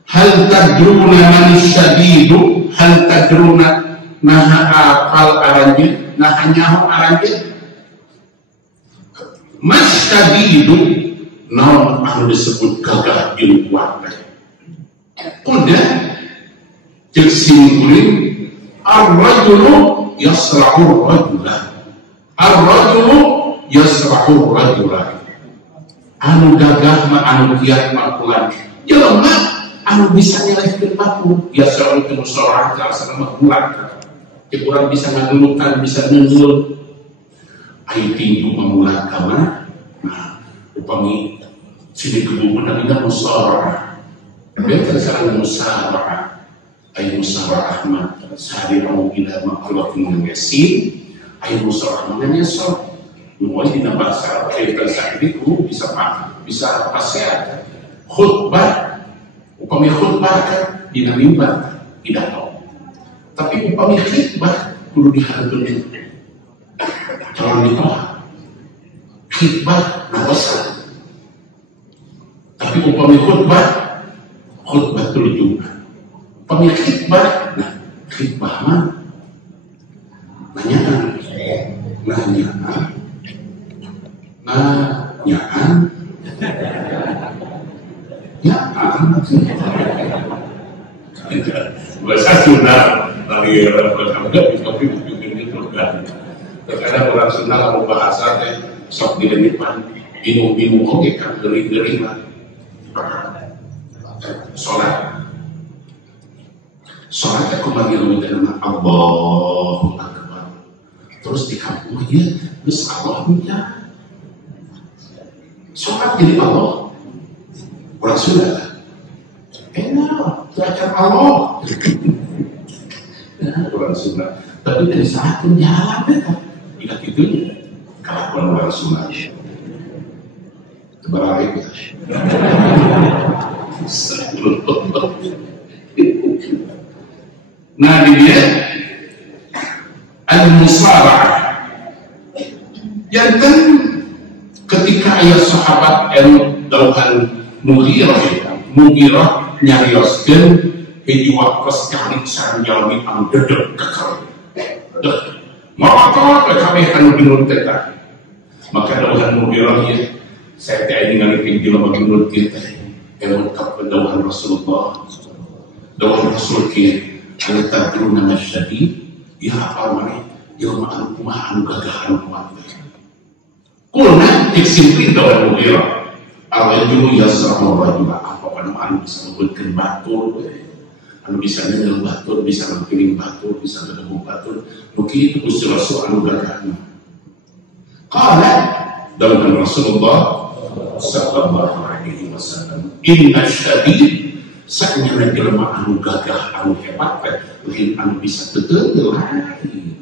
hal tadruna man syadid hal tadruna nah apal aranjeun nah nyaho aranjeun masyadidu naon anu disebut gagah jeung kuat kuda jeung simkuring ar-rajulu yasra'u rajula anu gagah mah anu kiat makulan jelema anu bisa nyelehkeun batu yasra'u itu musorah karasana mah kuat kurang bisa ngadulukan, bisa nunjul ayo tinju memulat kamar nah upami sini kebubuhan namanya musarah betul salah musarah ayo musarah ahmad sahadimu ila ma'alakum yasin ayo musarah namanya so mulai dinambah salah kaitan sakitiku bisa pasehat khutbah upami khutbah kan dinamimba tidak tahu tapi upami khidbah kudu diharapkan jangan ditolak khidbah nawasan tapi upami khutbah itu juga upami khidbah nah khidbah mah nanyaan bahasa Sunda tapi orang tapi itu kan terkadang orang Sunda mau bahasa teh sok di depan bingung oke kan gering lah sholat aku bagi lu dengan Allahu Akbar terus di kampung dia terus Allah punya sholat jadi Allah orang Sunda enak belajar Allah orang Sunda tapi dari saat pun jalan kan tidak gitu kelakuan orang Sunda terbalik nah dia al-musarah yang kan ketika ayah sahabat Dauhan Mughirah nyarioskeun hiji waktos kali sareng jalmi anu dedeg kekel mawa kabeh anu dinut teh maka Dauhan Mughirah ieu saya teh ningali jeung jelema ginut kieu teh elok ka Dauhan Rasulullah Dalam Rasul ki ala tadruna masyadi ya apa mana jelema anu kumaha anu gagah anu kuat. Kulna disimpulin dalam Mughirah al-rajulu yasrahu rajula apa anu bisa membuatkan batur, anu bisa nengel batur, bisa mempiling batur, bisa menebung batur. Mungkin itu Gusti Rasul anu gagah. Qala dalam Rasulullah sallallahu alaihi wasallam inna syadid saknya jelema anu gagah anu hebat lain anu bisa teteul lain.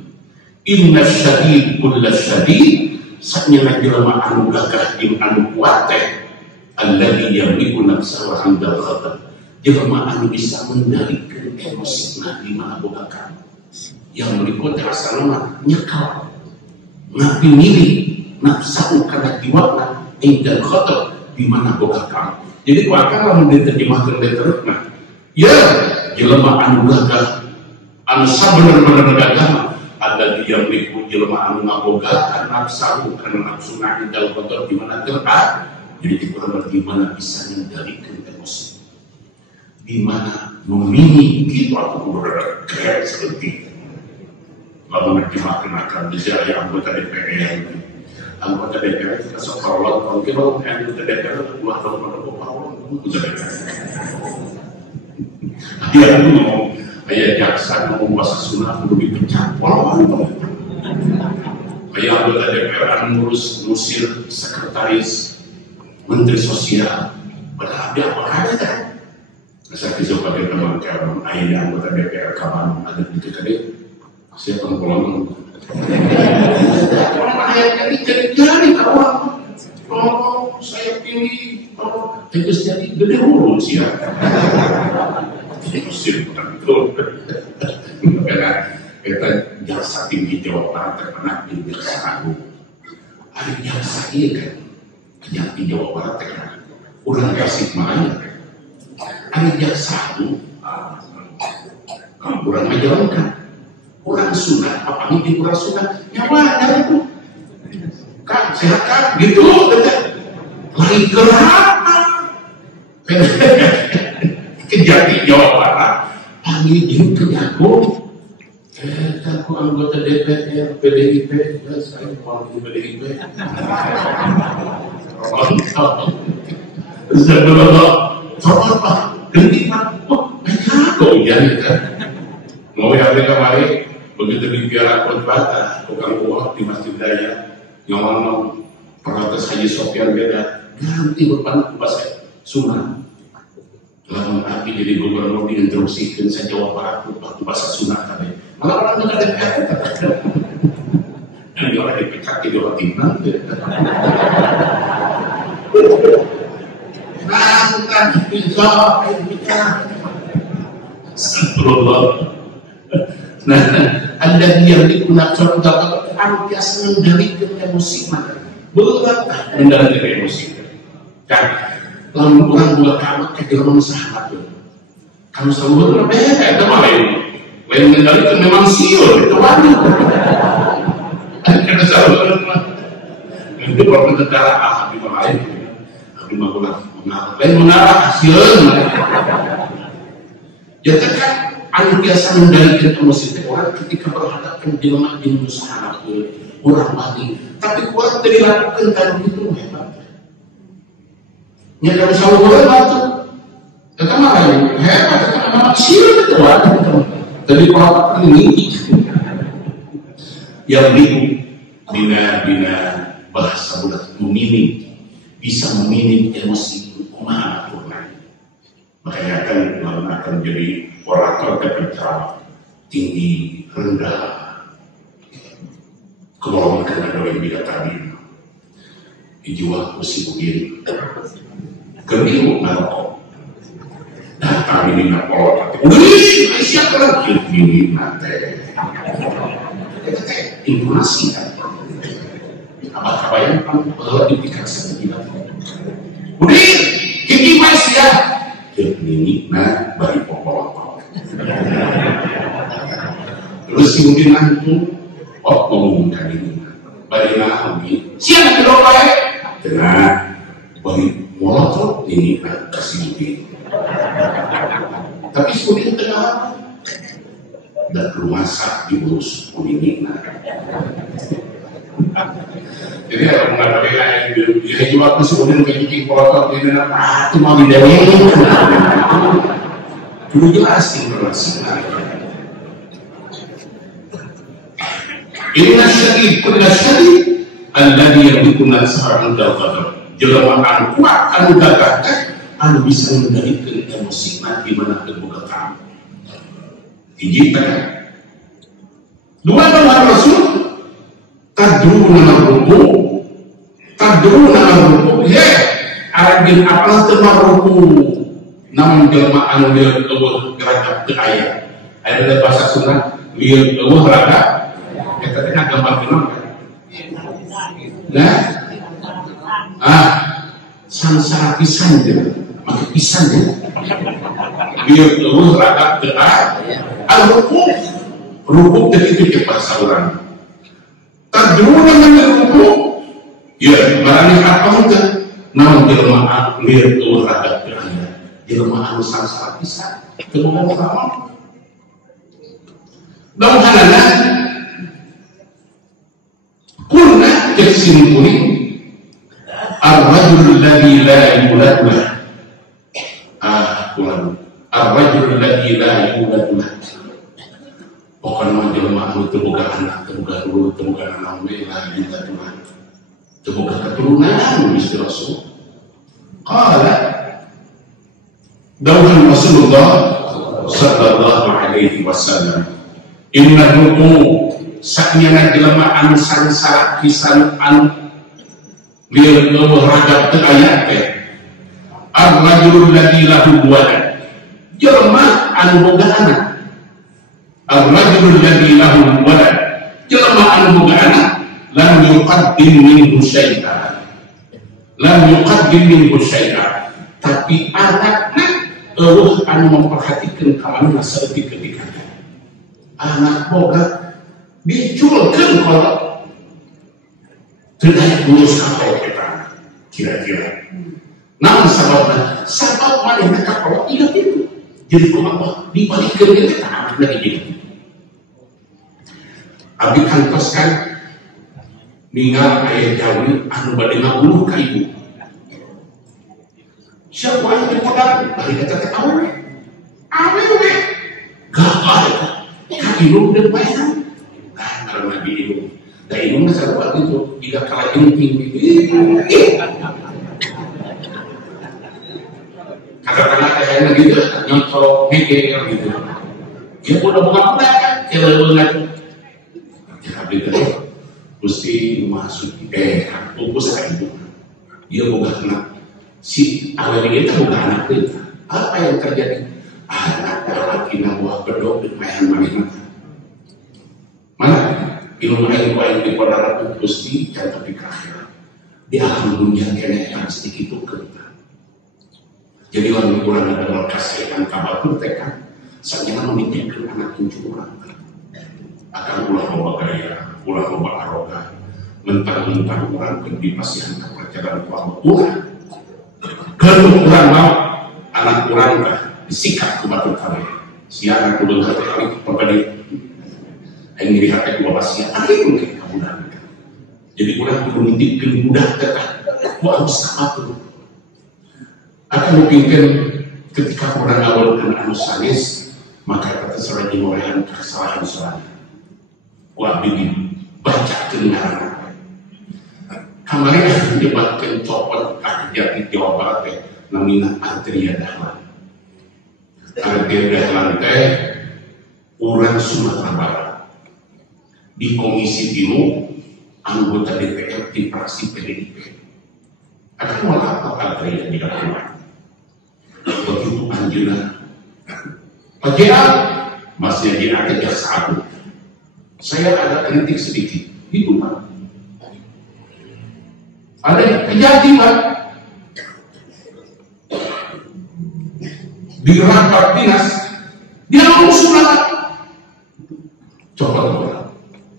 Inna syadid kullu syadid saknya jelema anu gagah jeung anu kuat alladzi yamliku nafsahu 'inda al-ghadab jelema anu bisa mengendalikan emosina di mana boga kan yang berikut asalna nyekal ngapi milih nafsu kana jiwana 'inda al-ghadab di mana boga kan. Jadi kuakan lamun diterjemahkeun letterna ya jelema anu gagah anu sabener-bener gagah ada yang berikut jelema anu ngaboga nafsu kana nafsuna 'inda al-ghadab di mana terang. Jadi itu berarti mana bisa mengendalikan emosi, di mana memilih gitu aku bergerak seperti itu. Lalu dimakan bisa ya anggota DPR kita sekolah kalau kita mau anggota DPR keluar dari dia ngomong ayah jaksa ngomong bahasa Sunda kudu dipecat ayah anggota DPR ngurus ngusir sekretaris Menteri Sosial, padahal dia apa ada kan? Saya kisah pakai teman kawan, ayah anggota DPR kawan ada di dekat siapa yang pulang? Orang ayah jadi kawan. Oh, saya pilih. Oh, itu jadi gede urus ya. Musir bukan itu. Karena kita jaksa tinggi Jawa Barat terkenal di Jaksa Agung. Ada jaksa iya kan? Yang di Jawa Barat kan, orang kasih mana? Ada jaksa itu, orang menjalankan, orang sunat, apa ini orang sunat, nyawa ada itu, kan sehat kan, gitu, lagi kerana, kejati Jawa Barat, panggil itu aku, aku anggota DPR, PDIP, saya mau di PDIP. Zabullah, apa? Ganti Pak. Oh, kau jadi kan? Mau yang mereka mari begitu dibiarkan khutbah, tukang buah di Masjid Daya, ngomong perkataan Haji Sofyan beda, ganti berpanah bahasa Sunda. Lalu api jadi gubernur diinstruksikan saya Jawa Barat waktu bahasa Sunda tadi. Malah orang tidak ada kata. Dan dia orang dipecat di Jawa Timur. Lantas bisa Astagfirullah. Nah, ada yang digunakan untuk biasa mengendalikan emosi mana? Berat mengendalikan emosi. Kan, lalu orang buat kamu kegelombang sahabat itu. Kamu selalu berbeda, itu lain mengendalikan memang siul itu waduh. Karena selalu itu kalau negara ahli lain. Mengarah hasilnya. Jadi kan anu biasa mengendalikan emosi orang ketika berhadapan jelema jeung sahabat orang mati, tapi kuat dilakukan kan itu hebat. Nya kalau saluran batu, eta mah hebat, eta mah sieu itu waduh. Tadi kuat ini yang bina bahasa budak memilih bisa meminim emosi kumaha aturna. Makanya akan jadi orator ketika tinggi rendah keluar karena doa bila tadi dijual kursi begini kemilu ngarokok datang ini ngapolot wih siapa ini nanti informasi kan apa yang kalau dipikirkan kita udah ini mas ya ini nah bagi pokok terus kemudian nanti mengumumkan ini bagi nabi siapa yang baik dengan bagi molotov ini kasih ini Tapi sudah tengah dan rumah sakit diurus kuning. Jadi kalau menghadapi lain, dia juga kesulitan kencing kotor di dalam hati mau didawi. Dulu jelas informasi. Inna syadid kulla syadid alladhi yabikuna seorang dalqadar. Jelmaan kuat anu gagah anu bisa mengendalikan emosi di mana terbuka kamu. Hiji dua nama Rasul tadruna ruku ya arabin apalah temar ruku namun jelma anu dia gerak ke ayat ada bahasa Sunda dia raga kita tengah gambar film nah sangsara pisan dia pakai pisan dia raga ke ayat ruku ketika cepat saluran tadruna dengan ruku ya barangnya apa enggak namun jelma lihat raga ke ayat jelma anu sangsara pisan kemudian sama dong halana kulna kesimpulan ar-rajul alladhi la yulad lahu ar-rajul alladhi la yulad lahu pokoknya jelma anu terbuka anak terbuka dulu terbuka anak merah yulad lahu terbuka keturunan Gusti Rasul qala dawuh Rasulullah sallallahu alaihi wasallam inna ruku saknyana jelema anu sangsara pisan anu lieu berhadap teu aya teh ar-rajulul ladzi lahu walad jelema anu boga anak ar-rajulul ladzi lahu walad jelema anu boga anak lam yuqaddim minhu syai'an tapi anakna eueuh anu memperhatikan kamu saeutik ketika anak boga diculkeun kalau tidak lulus kapal kita kira-kira namun sabab manehna kapal ingat itu jadi kumaha dibalikkeun kita anak dari itu abdi kantos kan ninggal aya jawi anu bade ngabuluh ka ibu siapa yang dipodang bari kata teh awewe gagah ka ibu dan bayan kalau nabi ibu da ibu mah sahabat itu jika kalah inting kata-kata kayaknya gitu nyontok mikir gitu dia udah buka-buka kan celewengan abdi teh Gusti masuk fokus ka ibu dia boga anak si awewe itu boga anak kita apa yang terjadi anak laki na buah bedog di mayan manehna mana ilmu yang dipodarakeun Gusti dan tapi ka akhirat di alam dunia kene yang sedikit itu kita jadi lamun urang ada berkasihkan kabatur teh kan saenyana memikirkeun anak curang akan ulah loba gaya ulah loba arogan mentang-mentang urang keur dipasihan kepercayaan ku Allah urang kalau urang mau anak urang teh disikat ku batur kali siang ku beunghar kali pabadi aing dilihat ku bapasia aing ke kabudan jadi urang kudu nitipkeun budak teh ku harus sabatur akan mungkin ketika urang ngawalkeun anu sanes maka kata sareng dimorehan kesalahan soalnya ku abdi bacakeun ngaranna kemarin dibatkeun copot kerja di Jawa Barat teh namina Arteria Dahlan teh urang Sumatera Barat di Komisi 3 anggota DPR di fraksi PDIP akan melakukan Arteria di Dahlan begitu anjeunna PJA masih jadi ada jaksa agung saya ada kritik sedikit itu Pak ada kejadian Pak di rapat dinas dia ngomong surat coba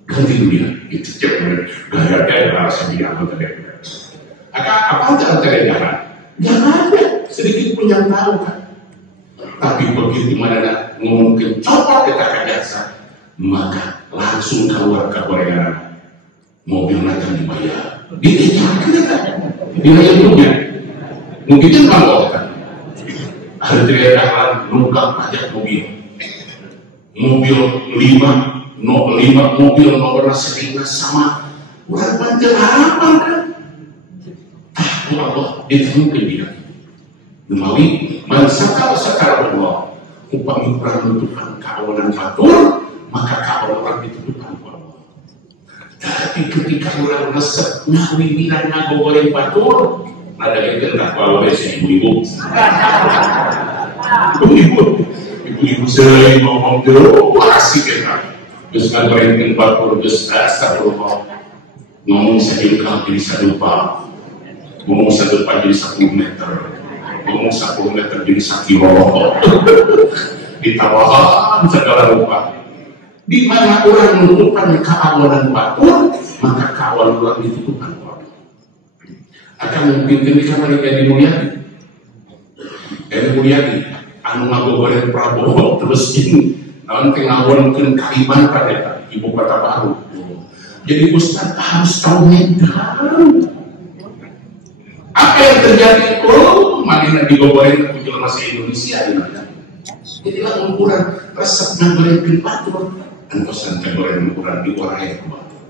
ganti dunia itu cepat gaya rasa dia anggota DPR apa anggota DPR jangan ada sedikit pun yang tahu kan Tapi begitu mana ngomong copot kita ke jaksa, maka langsung keluar ke gorengan mobil akan dibayar. Dia punya mungkin kan kalau ada teriakan lengkap pajak mobil 5 mobil nomor seringnya sama orang panjang apa kan? Allah itu mungkin dia melalui mansakal sakar Allah upami kurang menentukan kawalan batur maka kawalan orang ditentukan Allah. Tapi ketika orang resep ngawi bilang ngago goreng batur ada yang kena kalau biasa ibu-ibu sering ngomong dulu asik ya terus ngagoreng batur terus astagfirullah ngomong sejengkal jadi sadupa ngomong sadupa jadi 10 meter ngomong 10 meter jadi 1 kilo ditawahan segala rupa di mana orang menentukan keawalan batur maka keawalan orang ditentukan akan mungkin ketika mereka dimulyadi anu ngagoreng Prabowo terus ini nanti ngawonkeun Kalimantan pada ibu kota baru. Jadi Ustaz harus tahu medan. Apa yang terjadi? Oh, Madinah digoreng ke masih Indonesia di mana? Jadilah ukuran resep ngagoreng batur. Antosan goreng ukuran di warai ke batur.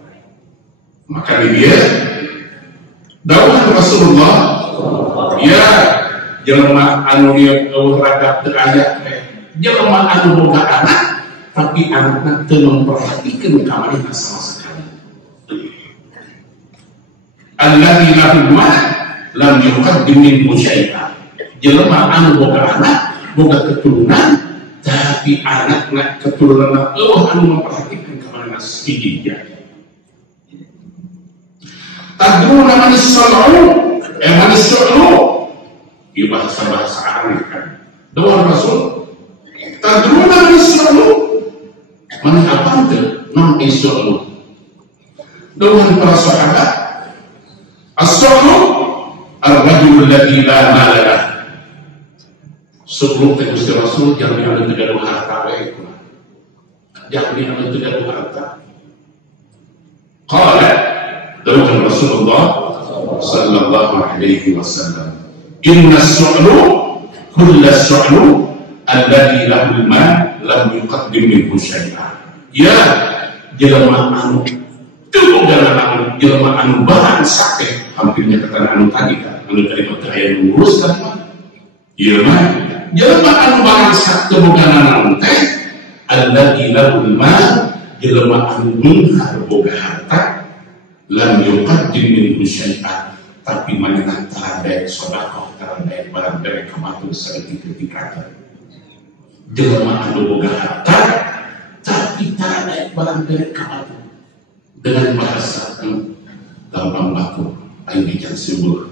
Maka dia dawuh Rasulullah, ya jelema anu dia rada teu aya jelema anu boga anak tapi anakna teu memperhatikan kamarina sama sekali. Alladzi lahu mal lam yuqaddim min syai'a. Jelema anu boga anak, boga keturunan tapi anakna keturunan anu memperhatikan kamarina sedikit. Tadruna man as-sal'u man as-su'lu di bahasa Arab kan. Dawuh Rasul tadruna man as-su'lu man apa itu nam as-su'lu. Dawuh para sahabat as-su'lu ar-rajul alladhi la mala lah. Sebelum Gusti Rasul jangan ada tegaduh harta wae. Jangan ada tegaduh harta. Qala dawuh Rasulullah sallallahu alaihi wasallam inna as-su'lu kulla as-su'lu alladhi lahu al-mal lam yuqaddim minhu syai'an. Ya jelema anu teu boga jelema anu bahan sake hampirnya kata anu tadi kan anu tadi percaya ngurus kan ieu mah jelema anu bahan sake boga anu teh alladhi lahu al-mal jelema anu beunghar boga harta lam yuqaddim minhu syai'an tapi manehna taradek sedekah taradek barang derek kamatur saeutik-eutik jelema anu boga harta tapi taradek barang derek kamatur dengan bahasa gampang batur aing dijan subur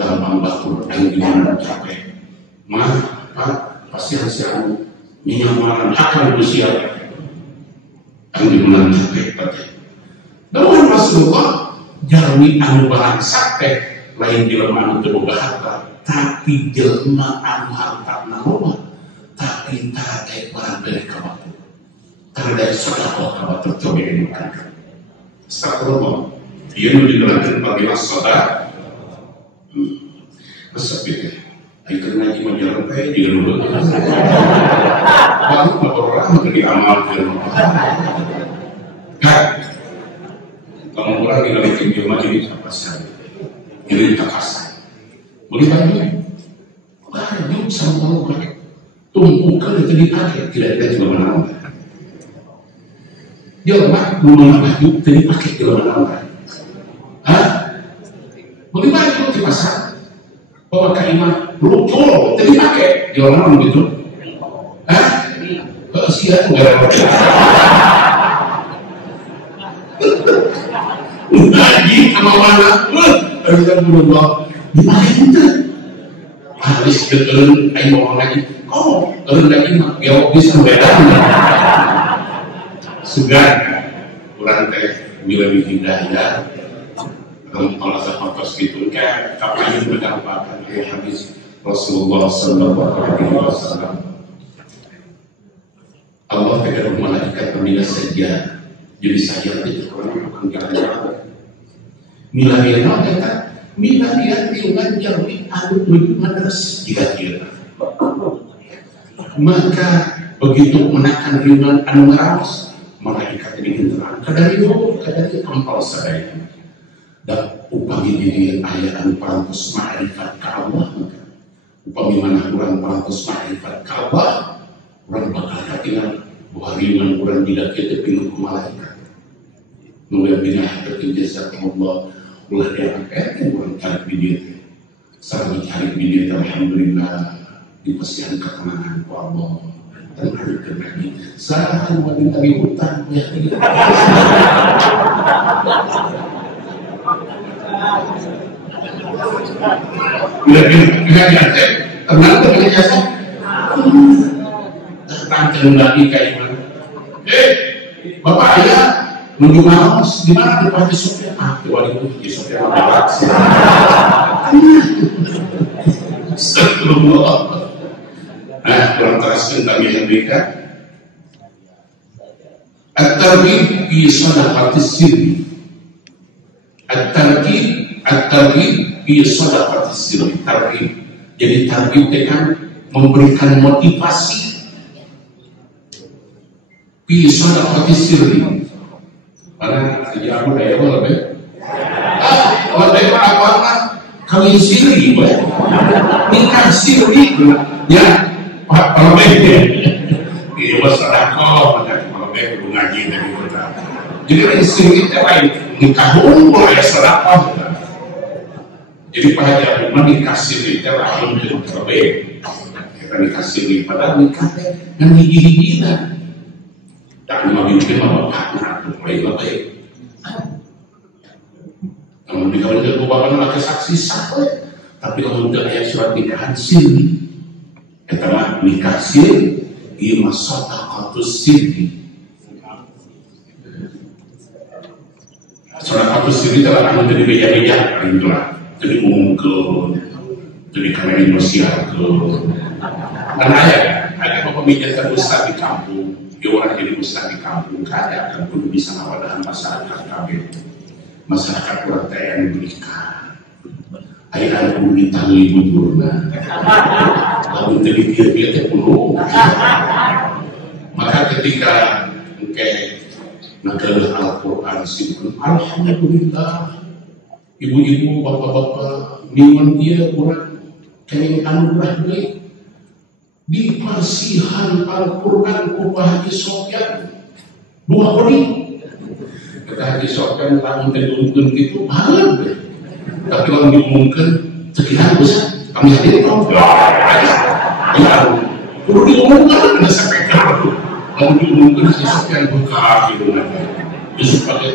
gampang batur aing dimana capek mah pak pasti hasil nyamaran akan usia aing dimana capek dawuh Rasulullah jarwi anu bahan sakit lain jelema anu teu boga harta tapi jelema anu hartana loba tapi taradek barang dari kabatu taradek sedekah kabatu coba ini kan astagfirullah ieu nu digelarkeun panggilan sedekah resep itu ai keur ngaji mah jalan teh jeung nu baru orang teu diamalkeun kan kamu orang di dalam video mah jadi apa sih? Jadi kasar. Boleh banyak. Banyak sama kamu banyak. Tumpukan itu dipakai tidak ada juga menang. Dia mah belum maju tidak dipakai juga menang. Hah? Boleh banyak di pasar. Bawa kaimah lumpur tidak dipakai juga menang begitu. Hah? Sia enggak ada. Ngaji sama mana? Alhamdulillah. Dipakai itu. Habis keun aing mau ngaji. Oh, eun lagi mah jawab bisa beda. Segar urang teh bila hidayah. Kalau sahabat gitu kan kapan yang berdampakkan habis Rasulullah sallallahu alaihi wasallam, Allah tidak malaikat bila saja jadi saya itu orang bukan jalan-jalan. Mila dia kata, mila dia tinggal jauh aduk madras jika dia. Maka begitu menakan riman anu ngaraos, malaikat ini terang kadari kampal sadaya. Dan upami diri ayat anu parantos ma'rifat ka Allah, upami mana kurang parantos ma'rifat ka Allah, orang bakal katingan bahwa riman kurang tidak kita pilih ke malaikat. Nulian binah terkin jasa Allah, ulah dia angkat orang cari bidit. Sarang cari bidit, alhamdulillah dipasihan ketenangan ku Allah. Dan hari kenagi sarang wanita di hutan ya. Bila jasa tenang dengan jasa terancam lagi kayak mana bapak ayah nunggu ngawas di mana di Pak Yusuf ya waktu itu Yusuf ya astagfirullah. Nah kurang teraskan kami Amerika at-targhib fi sadaqatis sirri, at-targhib fi sadaqatis sirri. Targhib, jadi targhib kan memberikan motivasi fi sadaqatis sirri. Mana kerja aku daya lebih lebih apa kali sirri nikah sirri ya lebih ini masyarakat lebih ngaji dari kita. Jadi sirri itu lain nikah umur ya sedekah. Jadi pada menikah sirri itu lain lebih kita nikah sirri padahal nikah yang hiji-hijian. Dan mungkin bapak lebih. Namun di kawan itu bapak pakai saksi sah, tapi kalau udah ayat surat nikahan sirri, katalah nikah sirri, ima sadaqatus sirri. Sadaqatus sirri telah akan jadi beja-beja, itulah, jadi umum ke, jadi kamera sosial ke. Dan ada bapak meja terbesar di kampung. Dia orang jadi besar di kampung kaya akan perlu bisa ngawadahan masyarakat kami. Masyarakat orang kaya yang berikan air ada bintang libur lalu jadi dia penuh. Maka ketika negara Al-Quran sibuk alhamdulillah ibu-ibu bapak-bapak minum dia kurang kayak anugerah baik di persihan Al-Quran ku Haji Sofyan 2 kali kata Haji Sofyan langsung diumumkan gitu banget tapi kalau diumumkan sekian besar kami hadir ya perlu diumumkan ada sampai kalau diumumkan Haji Sofyan buka gitu Yusuf pakai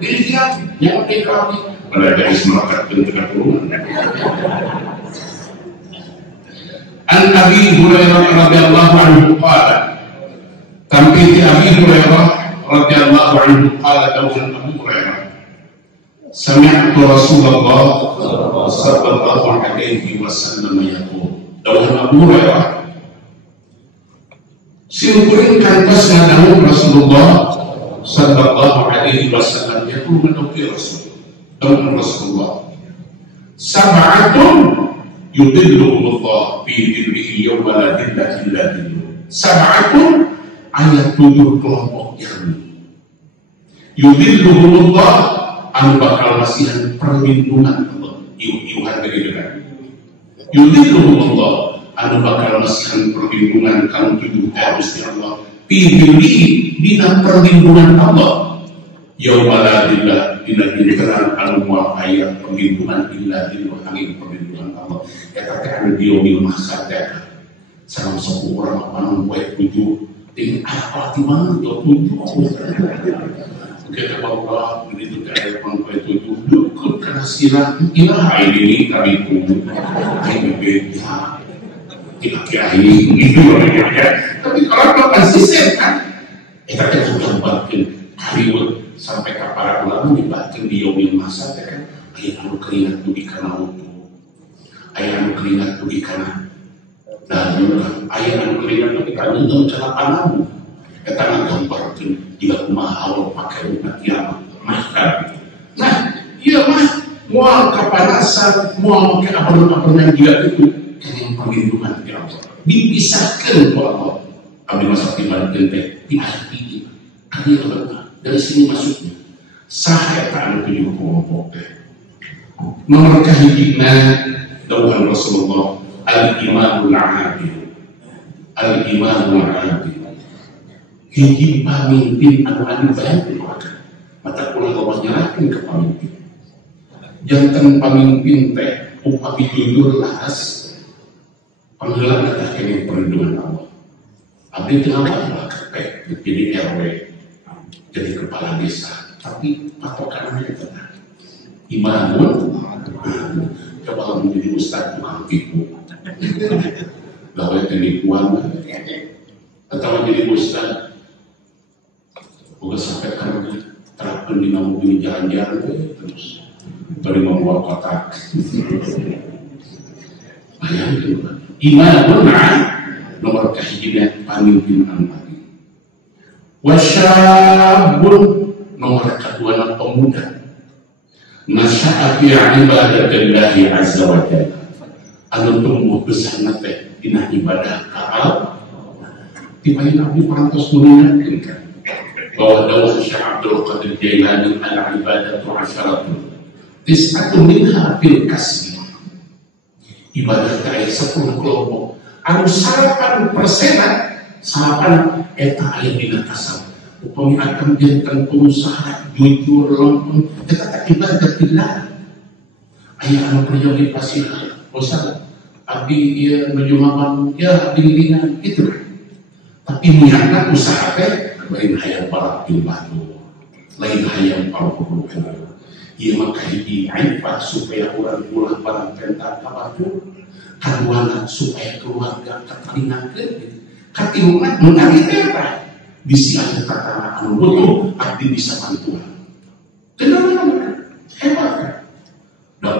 diri dia yang kami pada dari semangat dan tengah turunan An Abi Hurairah radhiyallahu anhu qala tampi Abi Hurairah radhiyallahu anhu qala dawuhan Abu Hurairah sami'tu Rasulullah sallallahu alaihi wasallam yaqul dawuhan Abu Hurairah simkurin kantos ngadawu Rasulullah sallallahu alaihi wasallam yaqul menuki Rasulullah sab'atun yudhilluhumullah fi dhillihi yawma la dhilla illa dhilluh. Sab'atun ayat 7 kelompok yang yudhilluhumullah anu bakal masihan perlindungan Allah. Iuhan dari dengan yudhilluhumullah anu bakal masihan perlindungan kamu tujuh Gusti Allah fi dhillihi dina perlindungan Allah yawma la dhilla illa dhilluh anu ayat perlindungan illa dhilluh angin perlindungan Allah. Ya kata ada dia rumah saja sama sepupu orang apa buat tujuh dengan apa di mana dia tujuh kita bawa begitu kayak orang buat tujuh dukun karena silat ilah ini kami tujuh ini beda kira-kira ini ya tapi kalau kita konsisten kan kita sudah batin hariwut sampai ke para ulama dibatin di yomil masa kan ayat anu keringat itu di kanal ayah anu keringat pergi kanan dan ayah anu keringat pergi kanan dengan cara panamu kita gambarkan jika kumaha awal pakai umat kiamat makan. Nah iya mah mual kapanasan mual pakai apa-apa dia itu yang perlindungan ya Allah dipisahkan oleh Allah. Kami masa timbal teh di hati kami dari sini masuknya sahaya tak ada kelompok nomor kahijina dawuhan Rasulullah al-imanul adil hiji pamimpin anu baik mata kula Allah nyerahkan ke pamimpin jantan pamimpin teh upami jujur laras panggilan kata kini perlindungan Allah abdi teu apa teh jadi RW jadi kepala desa tapi patokannya tenang imanun coba menjadi ustaz mampiku gawe penipuan atau jadi ustaz udah sampai karena terapkan di mobil jalan-jalan terus dari membuat kotak bayangkan imanun nomor kehidupan pamimpin anak wasyabun nomor kedua anak pemuda nasya'a fi ibadatillahi azza wa jalla anu tumbuh besar teh dina ibadah ka Allah tiba Nabi parantos mengingatkan bahwa dawuh Syekh Abdul Qadir Jailani al-ibadatu asyaratun tis'atun minha fil kasbi ibadah kaya 10 kelompok anu 8% eta aya dina kasab upami akan jantan pengusaha jujur lempeng eta tak ibadatillah aya anu kerja di pasir bosan abdi ieu menuju mapan ya bimbingan itu tapi niatna usaha teh lain hayang para batu lain hayang para perubahan ieu mah kahiji aifah supaya urang ulah barang perintah ka batu kaduana supaya keluarga katalingakeun katimuan menarik apa bisi ada kata anu betul abdi bisa bantuan kenapa hebat kan dan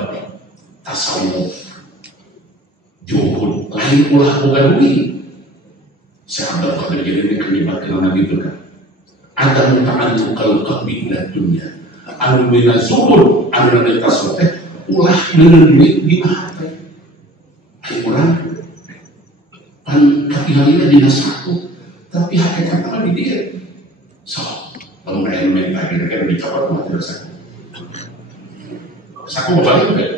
tasawuf juhud lain ulah boga duit sahabat Qadir Jailani kalimat Nabi itu kan ada muta'alluqal qalbi ila dunya anu bina zuhud anu dari tasawuf ulah dengan duit di hati ay urang pan kapihalina dina satu tapi hakikatnya di dia so pemain lagi kan dicopot mah tidak saku balik kan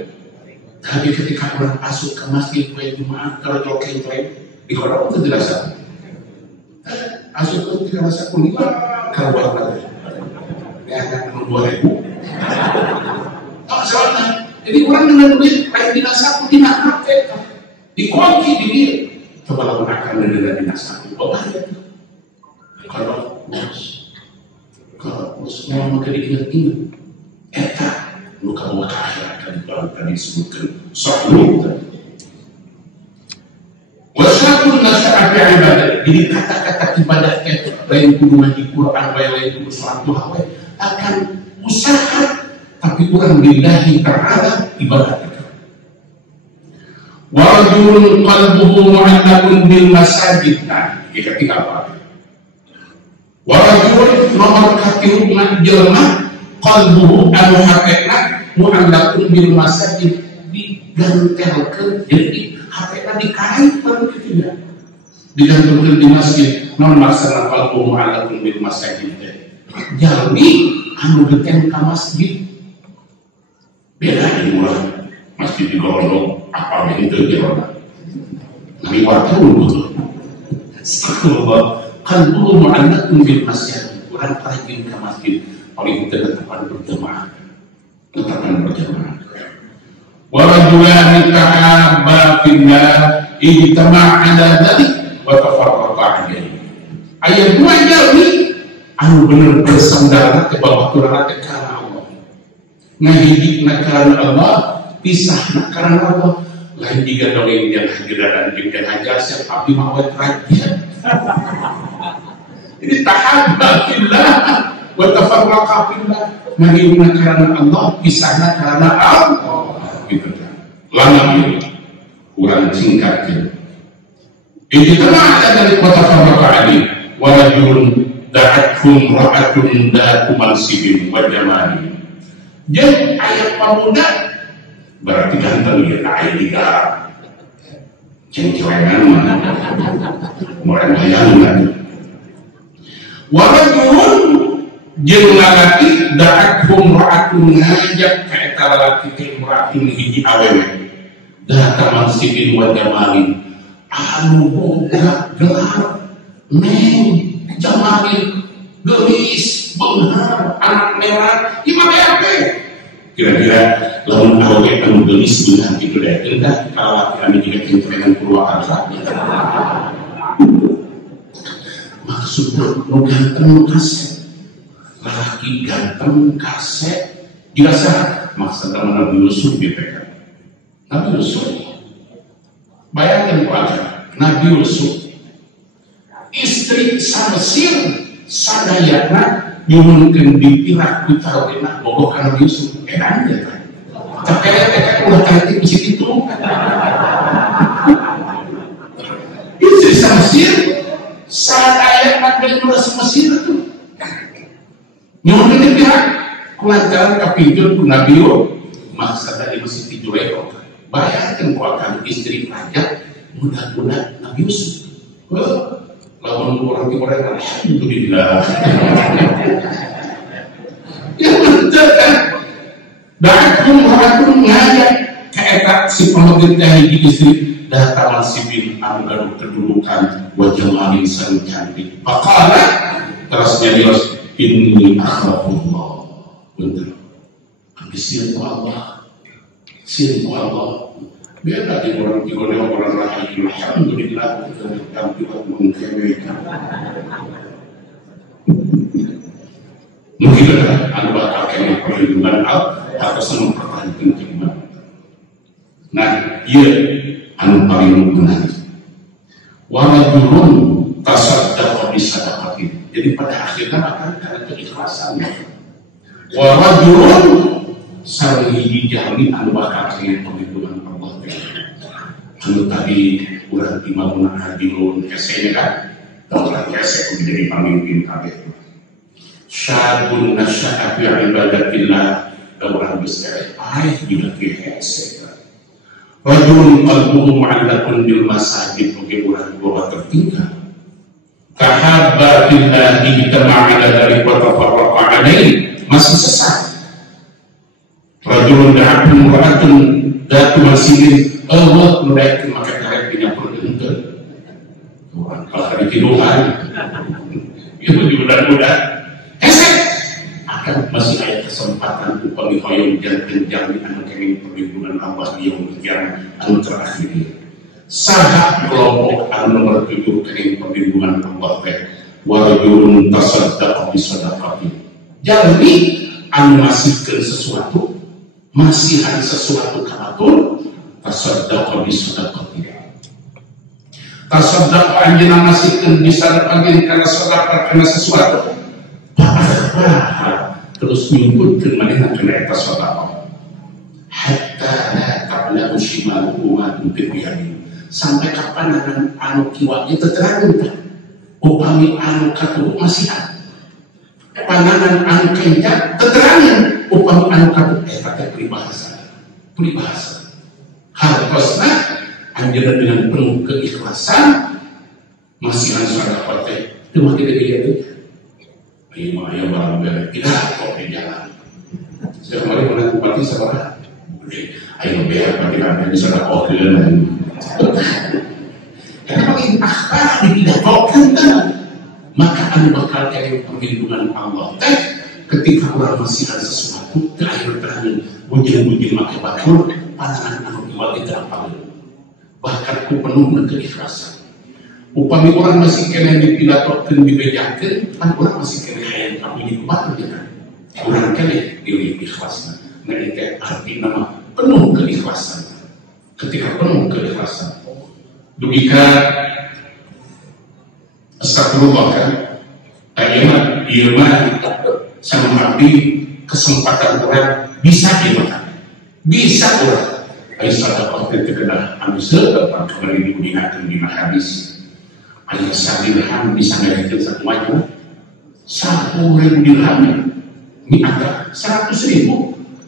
tapi ketika orang masuk ke masjid kue Jumat kalau jokin kue di kota itu tidak sah masuk ke tidak sah pun lima kalau buat lagi ya kan 2.000 oh soalnya jadi orang dengan duit kayak tidak sah pun tidak pakai dikunci di dia coba lakukan dengan dinasa bahaya kalau semua maka diingat-ingat eta luka luka akhirat akan disebutkan soal wasapun nasya'a fi ibadah jadi kata-kata ibadah itu lain kudu ngaji Quran lain kudu salat duha akan usaha tapi kurang billahi ta'ala ibadah warajulun qalbuhu mu'allaqun bil masajid ketika apa warajulun nomor katiru jelma qalbuhu anu hatena mu'allaqun bil masajid digantelkeun jadi hatena dikaitkeun kitu digantungkeun di masjid naon maksana qalbuhu mu'allaqun bil masajid jalmi anu deken ka masjid beda di murah masjid di Gorondong apa yang itu dia orang nabi waktu astagfirullah qalbuhu mu'allaqun bil masjid orang rajin ke masjid paling tetap berjamaah wa rajulani ta'abba fillah ijtama'a ala dzalik wa tafarraqa alaihi ayat dua jalmi anu bener bersandar ke bawah turun ke karena Allah ngahidikna karena Allah pisah karena Allah lain juga dongeng yang hadiran dan hajar siapa abdi mawat raja ini tahabba fillah wa tafarraqa fillah ngahidikna karena Allah pisahna karena Allah gitu lama ini kurang singkatnya. Ijtama'a dari kota Farraqa'ani wa rajulun da'athum ra'atun da'atu mansibin wa jamali. Jadi ayat pemuda berarti ganteng ya, ayat digarap cengcelengan mulai bayangan. Wa rajulun jeung lalaki da'athum ra'atun ngajak ka eta lalaki teh ra'atun hiji awewe da'atu mansibin wa jamali anu boga gelar neng jamalin gelis beunghar anak merah imam apa kira-kira lamun awewe anu gelis beunghar kitu deh entah kalau kami juga cengcelengan Purwakarta maksudnya nu ganteng kaset laki ganteng kaset dirasa maksudnya Nabi Yusuf BPK Nabi Yusuf bayangkan keluarga Nabi Yusuf istri Samsir sadayana nyumunkeun dipirak ku tarogena bogoh ka Nabi Yusuf edan ya kan tapi teh ulah tadi bisi kitu istri Samsir sadayana geus nulis Mesir tuh nyumunkeun dipirak kulantaran kapinjul ku Nabi Yusuf maksudnya di Mesir dijual bayangkan kuakan istri raja mudah-mudah Nabi Yusuf lawan orang-orang alhamdulillah ya betul kan da'athum ra'atun ngajak kaetak si pemerintah hiji istri data mansibin anu gaduh kedudukan wa jamalin sang cantik faqala terus nyarios inni akhafullah bener ambisian ku Allah sirku Allah beda di orang tigone orang rahayu alhamdulillah kami mengkemeka mungkin ada bakal kena perlindungan atau semua pertanyaan penting banget. Nah iya anu paling benar warajulun tasaddaqa bisadaqatin jadi pada akhirnya akan karena keikhlasan warajulun sareng hiji jami anu bakal kena perlindungan Allah anu tadi urang imamuna adilun esenya kan orang esek menjadi pemimpin kabeh syadun nasya'a fi ibadatillah orang besar ai juga esek rajulun qalbuhu mu'allaqun bil masajid bagi urang bahwa tertinggal kahabatillahi tama'ala dari kota farraqa alaihi masih sesat rajulun da'athum ra'atun datu masilin Allah menaikin maka karet dengan pergenteng orang kalau hari tiduran itu dimudah-mudah esek akan masih ada kesempatan upami hoyong dan kenjang anu kenging perlindungan Allah di yang berjalan anu terakhir sahat kelompok anu nomor 7 kenging perlindungan Allah warajulun tasaddaqa bisadaqati jadi anu masihkeun sesuatu masihan sesuatu kamatul tasaddaqa bisadaqati tasaddaqa anjeunna masihkeun bisadaqati kana sedekah kana sesuatu terus nyumputkeun manehna kana eta sedekah hatta la ta'lamu shimaluhu ma tunfiqu yaminuhu sampai kapan anu kiwa itu terangkan upami anu katuh masihan panganan anu kenjang teterangan upami anu katuh eta peribahasa hartosna anjeunna dengan penuh keikhlasan masihan sedekah teh teu make gede teh ieu mah aya barang bere tidak kok di jalan saya kemarin pernah bupati sabaraha ayo beak bagi anda disedekahkeun karena bagi akhlak dipidatokan kan maka anu bakal kaya perlindungan Allah ketika orang masihan sesuatu ke akhir terakhir bujil-bujil make batur pandangan anu iwal diterapkan bahkan ku penuh dengan keikhlasan upami orang masih kena dipidatokan dibejakeun kan orang masih kena hayang kamu batur ya orang kena ikhlasna nah itu arti nama penuh keikhlasan ketika penuh keikhlasan dugika astagfirullah kan ayeuna ieu mah sama abdi kesempatan orang bisa dimakan bisa orang Ay sadaqah terkenal anu sedapat kembali diingatkan di hadis. Ayat 1 dirham bisa ngadakan satu wajah 10.000 dirham ini ada 100.000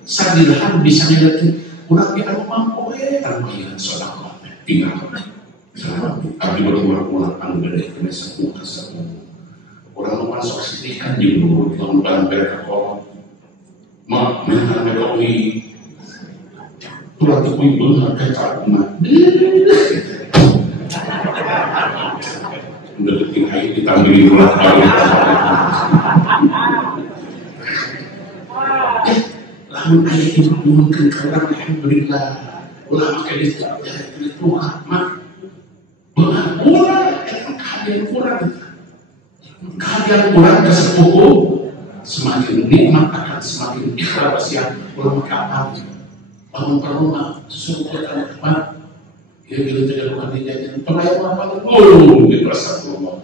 1 dirham bisa ngadakan kurang di anu mampu anu ayat sedekah tinggal tapi berulang-ulang anu gede kena satu orang masuk sini kan judul lembaran berkah mak mereka melalui tulang tikui benar kata umat udah detik air ditambahin ulang kali lamun air itu mungkin karena alhamdulillah ulah pakai itu mak kurang kehadiran kurang kesepuku semakin nikmat akan semakin ikhlas yang belum kapal bangun rumah sesuatu yang tepat dia bila tidak bukan dijajan pelayan apa di Rasulullah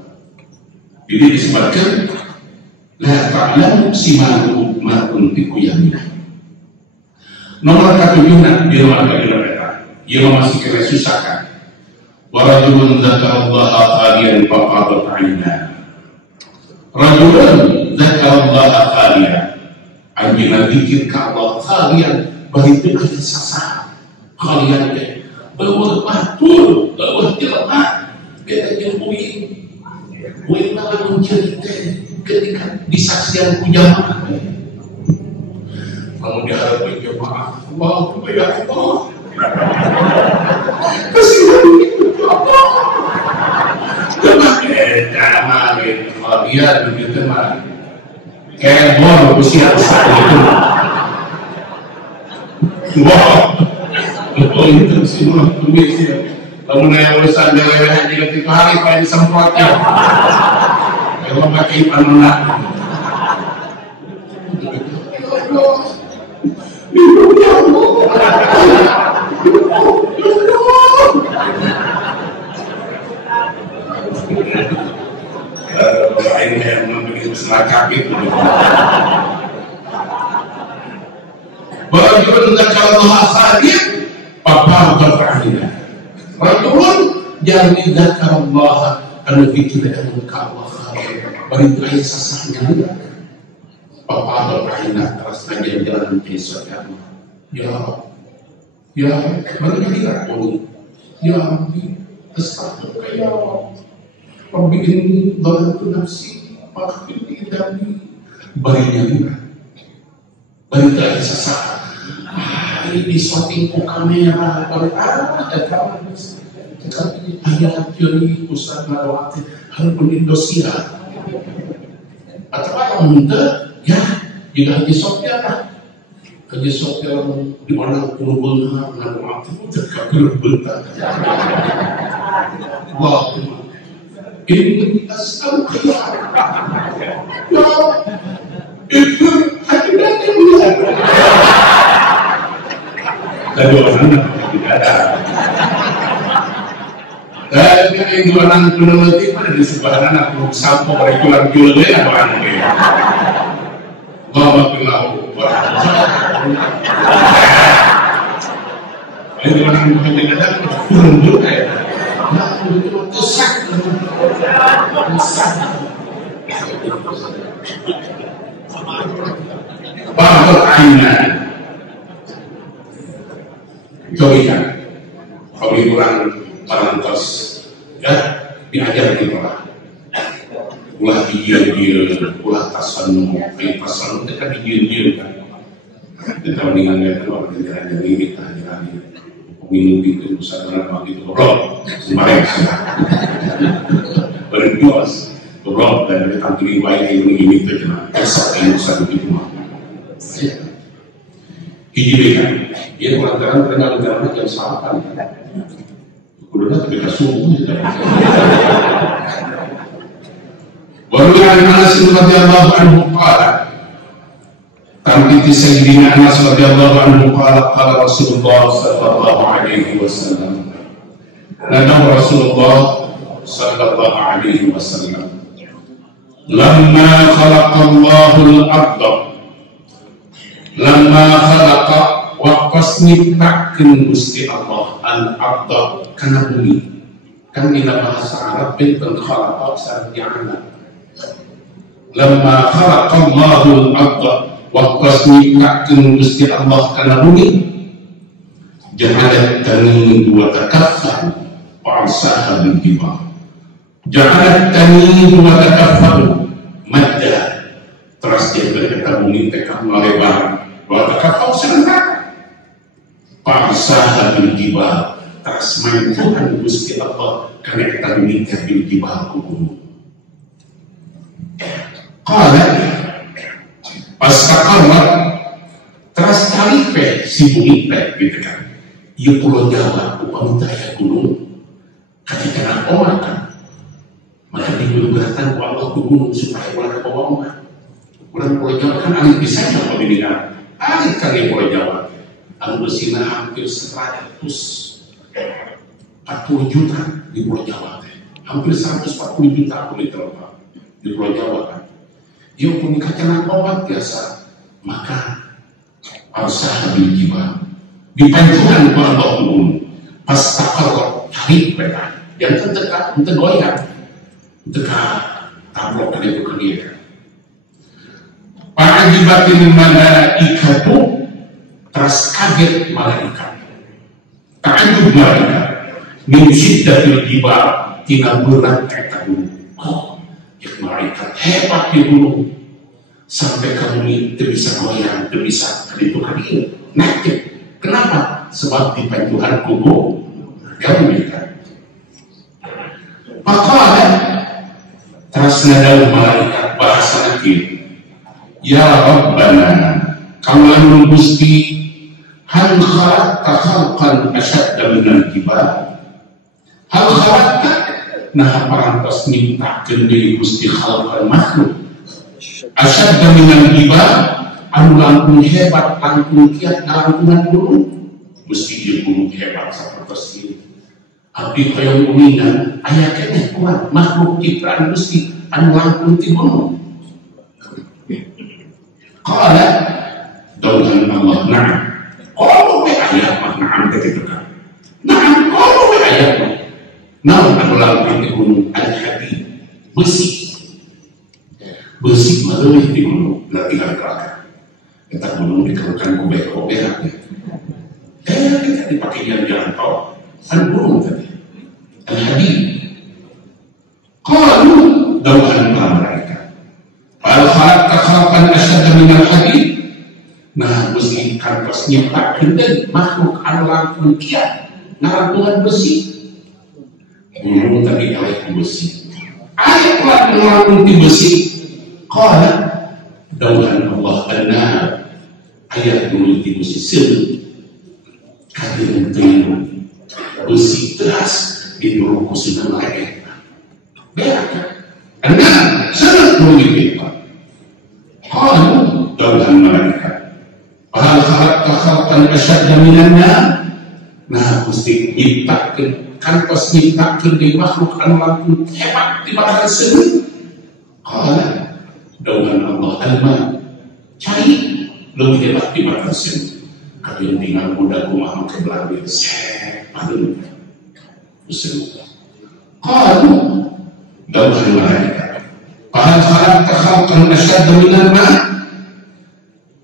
jadi disebutkan la ta'lamu simahu ma kuntiku yaminah nomor 7 di rumah bagi mereka ia masih kira susahkan warajulun dzakarallaha khaliyan faqadat 'ainah rajulun dzakarallaha khaliyan anjina dzikir ka Allah khaliyan baritu ka sasa khaliyan bahwa betul bahwa jelas beda jauhi wala menjadi ketika disaksian jamaah kalau diharapkan jamaah Allah ya Allah kasihan itu apa jamaah dia begitu mah kayak bor usia besar itu wow oh itu semua komisi kamu nanya urusan jalan juga 3 hari pengen disemprotnya kalau pakai panunak ini yang memberi semak itu rajulun dzakarallaha khaliyan faqadat 'ainah rajulun jami dzakarallaha anu dzikir anu ka Allah khaliyan bari aya sasahnya faqadat 'ainah terus jalan besok ya bari dia ya Rabbi astagfirullah ya Rabbi ini dhalamtu nafsi faghfir li dhanbi bari aya sasah di shooting ku kamera bari ada kamera tetapi ayat teori Ustaz Marawati harus Indonesia atau anda ya jika di sopir kerja sopir di mana puluh benar nggak waktu itu terkabul bentar wah ini asal ya itu hati-hati tadi orang tidak ada dan yang dua orang peneliti pada di sebelah anak sampo kurang jualnya apa aneh bahwa pengaruh itu orang penelitian kurang juga ya bahwa ainan coba kalau kurang parantos ya diajar kita ulah dia ulah tasannu dekat dia kan kita mendingan orang yang ini kita minum itu sadar begitu roh sembarang berjuas roh dan tampil riwayat yang ini terkenal esok yang satu itu mah hijrikan dia mengatakan terkenal jam 8 udah ketika subuh waruwi an Anas radhiyallahu anhu qala tamkiti sayyidina Anas radhiyallahu anhu qala qala Rasulullah sallallahu alaihi wasallam nadahu Rasulullah sallallahu alaihi wasallam lamma khalaqa Allahu al-ardha lamma khalaqa waqta waktu nyiptakeun Gusti Allah al-ardh kana bumi. Kan dina bahasa Arab benten khalaqa sarja'ana. Lamma khalaqallahu al-ardh waktu nyiptakeun Gusti Allah kana bumi. Ja'alat tanid wa takaffa wa arsaha bil jibal. Ja'alat tanid wa takaffa madda. Terus dia berkata bumi tekak melebar. Wa takaffa serentak. Paksa bil jibal, terus main Tuhan Gusti Allah karena kita minta bil jibal kuku. Kalau pas kawan terus talipe si bumi teh gitu kan, ia pulau Jawa, upah daya gunung, ketika nak omak kan, maka diberatan ku Allah ke gunung supaya ulah ke bawah. Ulah pulau Jawa kan alih bisa coba didengar, alih kali pulau Jawa. Anu bersihna hampir 140 juta di Pulau Jawa, hampir 140 juta aku diterima di Pulau Jawa kan. Dia punya kacana obat biasa, maka arsa bil jibal dipancukan ku Allah pas takal tarik mereka, yang terdekat untuk goyang, dekat tablok dari pekerjaan. Para jibatin malaikatu terus kaget malaikat, takjub malaikat, min syiddatil jibal, tina berat eta gunung. Oh, ya malaikat hebat di gunung, sampai kamu itu bisa goyang, itu bisa keditu kali naik. Kenapa? Sebab dipanjuhan kubu kamu kan. Maka terus nadau malaikat bahasa lagi, ya Rabbana, kamu Gusti, hal khalaqta khalqan asyadda minal jibal. Hal khalaqta, nah parantos nyiptakeun deui Gusti khalqan makhluk asyadda minal jibal, anu langkung hebat, langkung kiat langkungan gunung. Gusti ieu gunung hebat sapertos ieu. Abdi hoyong uningan aya keneh kuat makhluk ciptaan Gusti anu langkung ti gunung. Qala dauhan Allah na'am. Kalau ayat maknaan ketika kalau ayat naon anu langkung di gunung al-hadi besi melalui di gunung latihan kelakar kita gunung dikeluarkan kubek berak kita dipakai jalan tol kan gunung tadi al-hadi qalu dauhan mereka fal khalaqta khalqan asyadda minal hadid. Nah, Gusti kantos nyiptakeun deui makhluk anu langkung kiat ngarampungan besi. Gunung tadi eleh besi. Aya kuat langkung ti besi. Qala dauhan Allah anna ayat dulu ti besi seun. Kadeung teu besi teras dinuruku sunan lege. Beak. Anna sangat dulu ti. Qala dauhan malaikat hal khalaqta khalqan asyadda minan nar. Nah Gusti nyiptakeun kantos nyiptakeun deui makhluk anu langkung hebat tibatan seun. Qala dauhan Allah alma cai leuwih hebat tibatan seun. Kabeun tinggal budak kumaha make belabir sep padeung seun. Qalu dauhan malaikat hal khalaqta khalqan asyadda minan nar.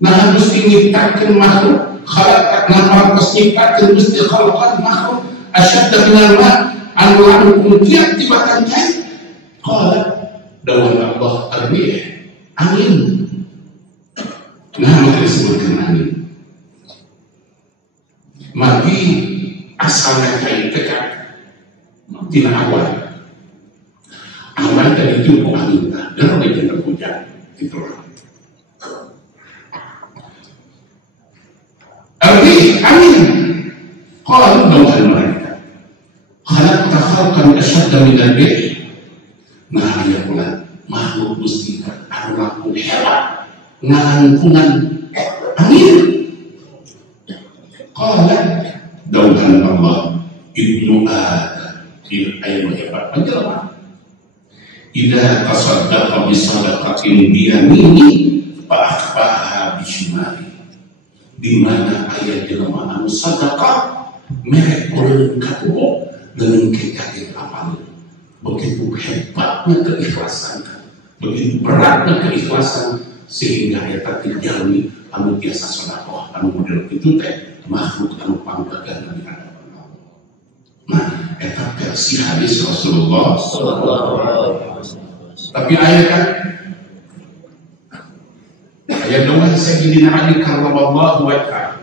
Nah Gusti nyiptakeun makhluk khalaqat nama pas nyiptakeun Gusti khalaqat makhluk asyadda minal ma anu langkung kiat tibatan cai. Qala dauhan Allah ar-rih angin. Nah maka disebutkan angin. Mati asalnya cai tekak tina awan. Awan tadi itu angin dan ada jenderal hujan itulah. Amin. Qalu dauhan mereka khalaqta khalqan asyadda minal rih. Nah ya pula makhluk Gusti anu langkung hebat ngalangkungan angin. Qala dauhan Allah ibnu Adam ayat hebat penjelma idza tasaddaqa bi sadaqatin bi yamini fa akhfaha bi shimali di mana ayat jelema anu sedekah merek ulun katuo dengan kekaget apa begitu hebatnya keikhlasan, begitu beratnya keikhlasan sehingga eta terjalani anu biasa sedekah anu model itu teh makhluk anu panggagan di hadapan Allah. Nah, eta versi hadis Rasulullah sallallahu alaihi wasallam. Tapi ayat kan ayat doa Sayyidina Ali karramallahu wajhah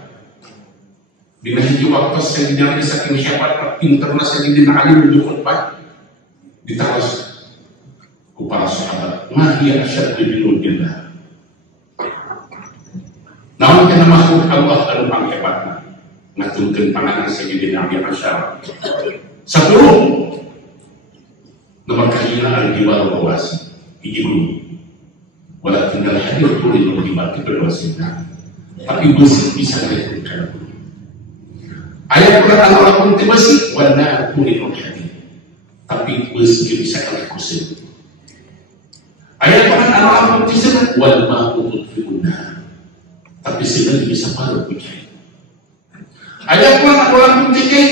di hiji waktu Sayyidina Ali saking hebat pinterna Sayyidina Ali menuju khutbah ditawas ku para sahabat mahiya asyaddu binudillah. Namun kena makhluk Allah anu panghebatna ngaturkeun panganan Sayyidina Ali Asyara satu nomor kahina al-jibal rawasi hiji gunung walau tinggal hadir kulit al-jibal kedua Sayyidina tapi besi bisa dilakukan ayat Quran Allah pun besi warna kulit al-hadir tapi besi bisa dilakukan ayat Quran Allah pun disebut wal ma'u mutfi'unna tapi sebenarnya bisa baru bicara ayat Quran Allah pun tiga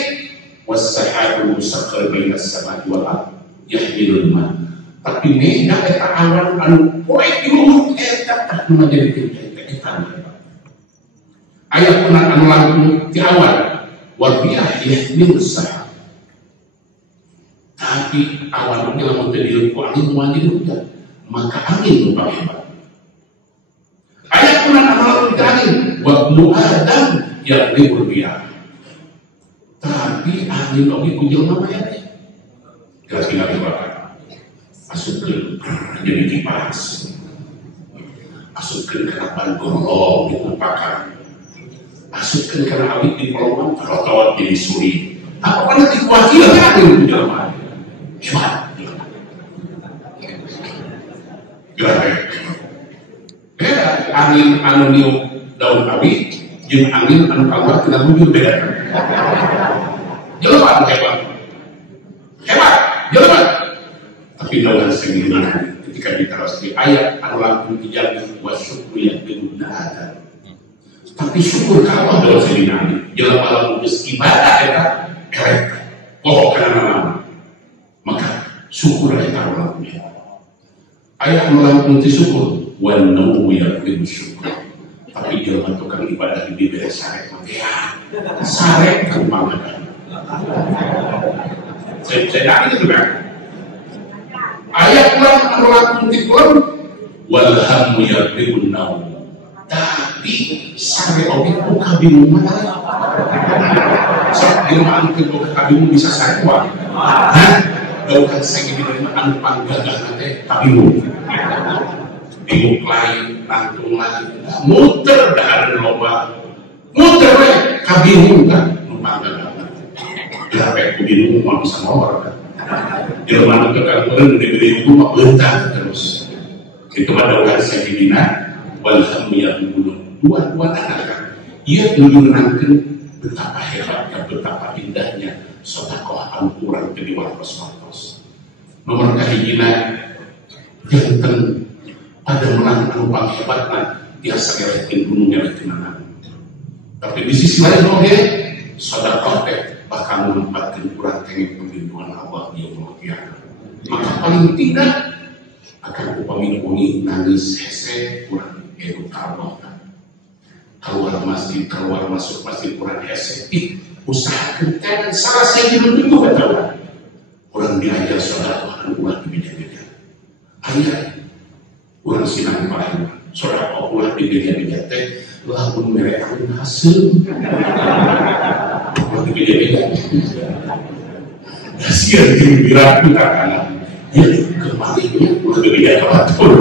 was-sahabul musakhkhar bainas samai wal ardh yahmilul ma tapi mega eta awan anu poek di luhur eta anu menjadi eta ayat Quran anu langsung ti awan wa bi'ah yahmilus sahab tapi awan itu lamun teu dileuku angin moal hujan maka angin nu hebat ayat Quran anu langsung ti angin wa ibnu adam yaqribul bi'ah tapi angin oge ku jelema mah ya kira-kira masukkan jadi kipas masukkan ke lapan gorong itu pakar masukkan ke awit di pelongan terotawat jadi suri apa nanti kuatir ya ada yang jelema hebat beda angin anu niup daun awit jeung angin anu kaluar tina bujur beda jelema hebat jelema tapi dalam segala ketika diterus di ayat anu langsung dijaga wa syukru yang benar tapi syukur ka Allah dalam segala jelema lamun geus ibadah eta kerek pokok kana nama maka syukur eta langsung ayat anu langsung disyukur wa naumu yang bersyukur tapi jelema tukang ibadah di bibir sarek mah sarek kan pangkat saya itu kan ayat Quran anu langsung dikon walhamu yaqribun naum tapi sare oge ku kabingung mah sok di rumah anu ku kabingung bisa sare wae hah daukan segi di rumah anu panggagah teh kabingung bingung lain lantung lain muter dahar loba muter we kabingung kan nu panggagah sampai ku bingung mau bisa ngomong kan di rumah itu kan orang diberi itu mau lentang terus itu pada orang Sayyidina walhamdulillah dua anak kan ia menunjukkan betapa hebatnya betapa indahnya sedekah anu urang teu diwaros-waros nomor kahijina janten pada menang anu panghebatna biasa ngelekin gunung ngelekin anak tapi di sisi lain oge sedekah teh bahkan menempatkan kurang kenging perlindungan Allah di yaumul qiyamah maka paling tidak akan upami uni nangis hese kurang edu Allah keluar masjid keluar masuk masjid kurang hese usahakan jangan salah saya itu kata kurang diajar sedekah dan ulah di beda-beda ayat kurang sinang paling sedekah ulah di beda-beda teh lamun mere angin hasil waktu beda-beda kasihan gembira kita kanan ya kemarinnya udah beda teratur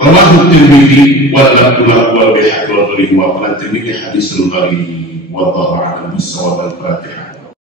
Rawahu Tirmidzi wa lafdhuhu wa bihaqi wa ghairuhu wa qala Tirmidzi haditsun gharib wa dha'a al-musawwab al-Fatihah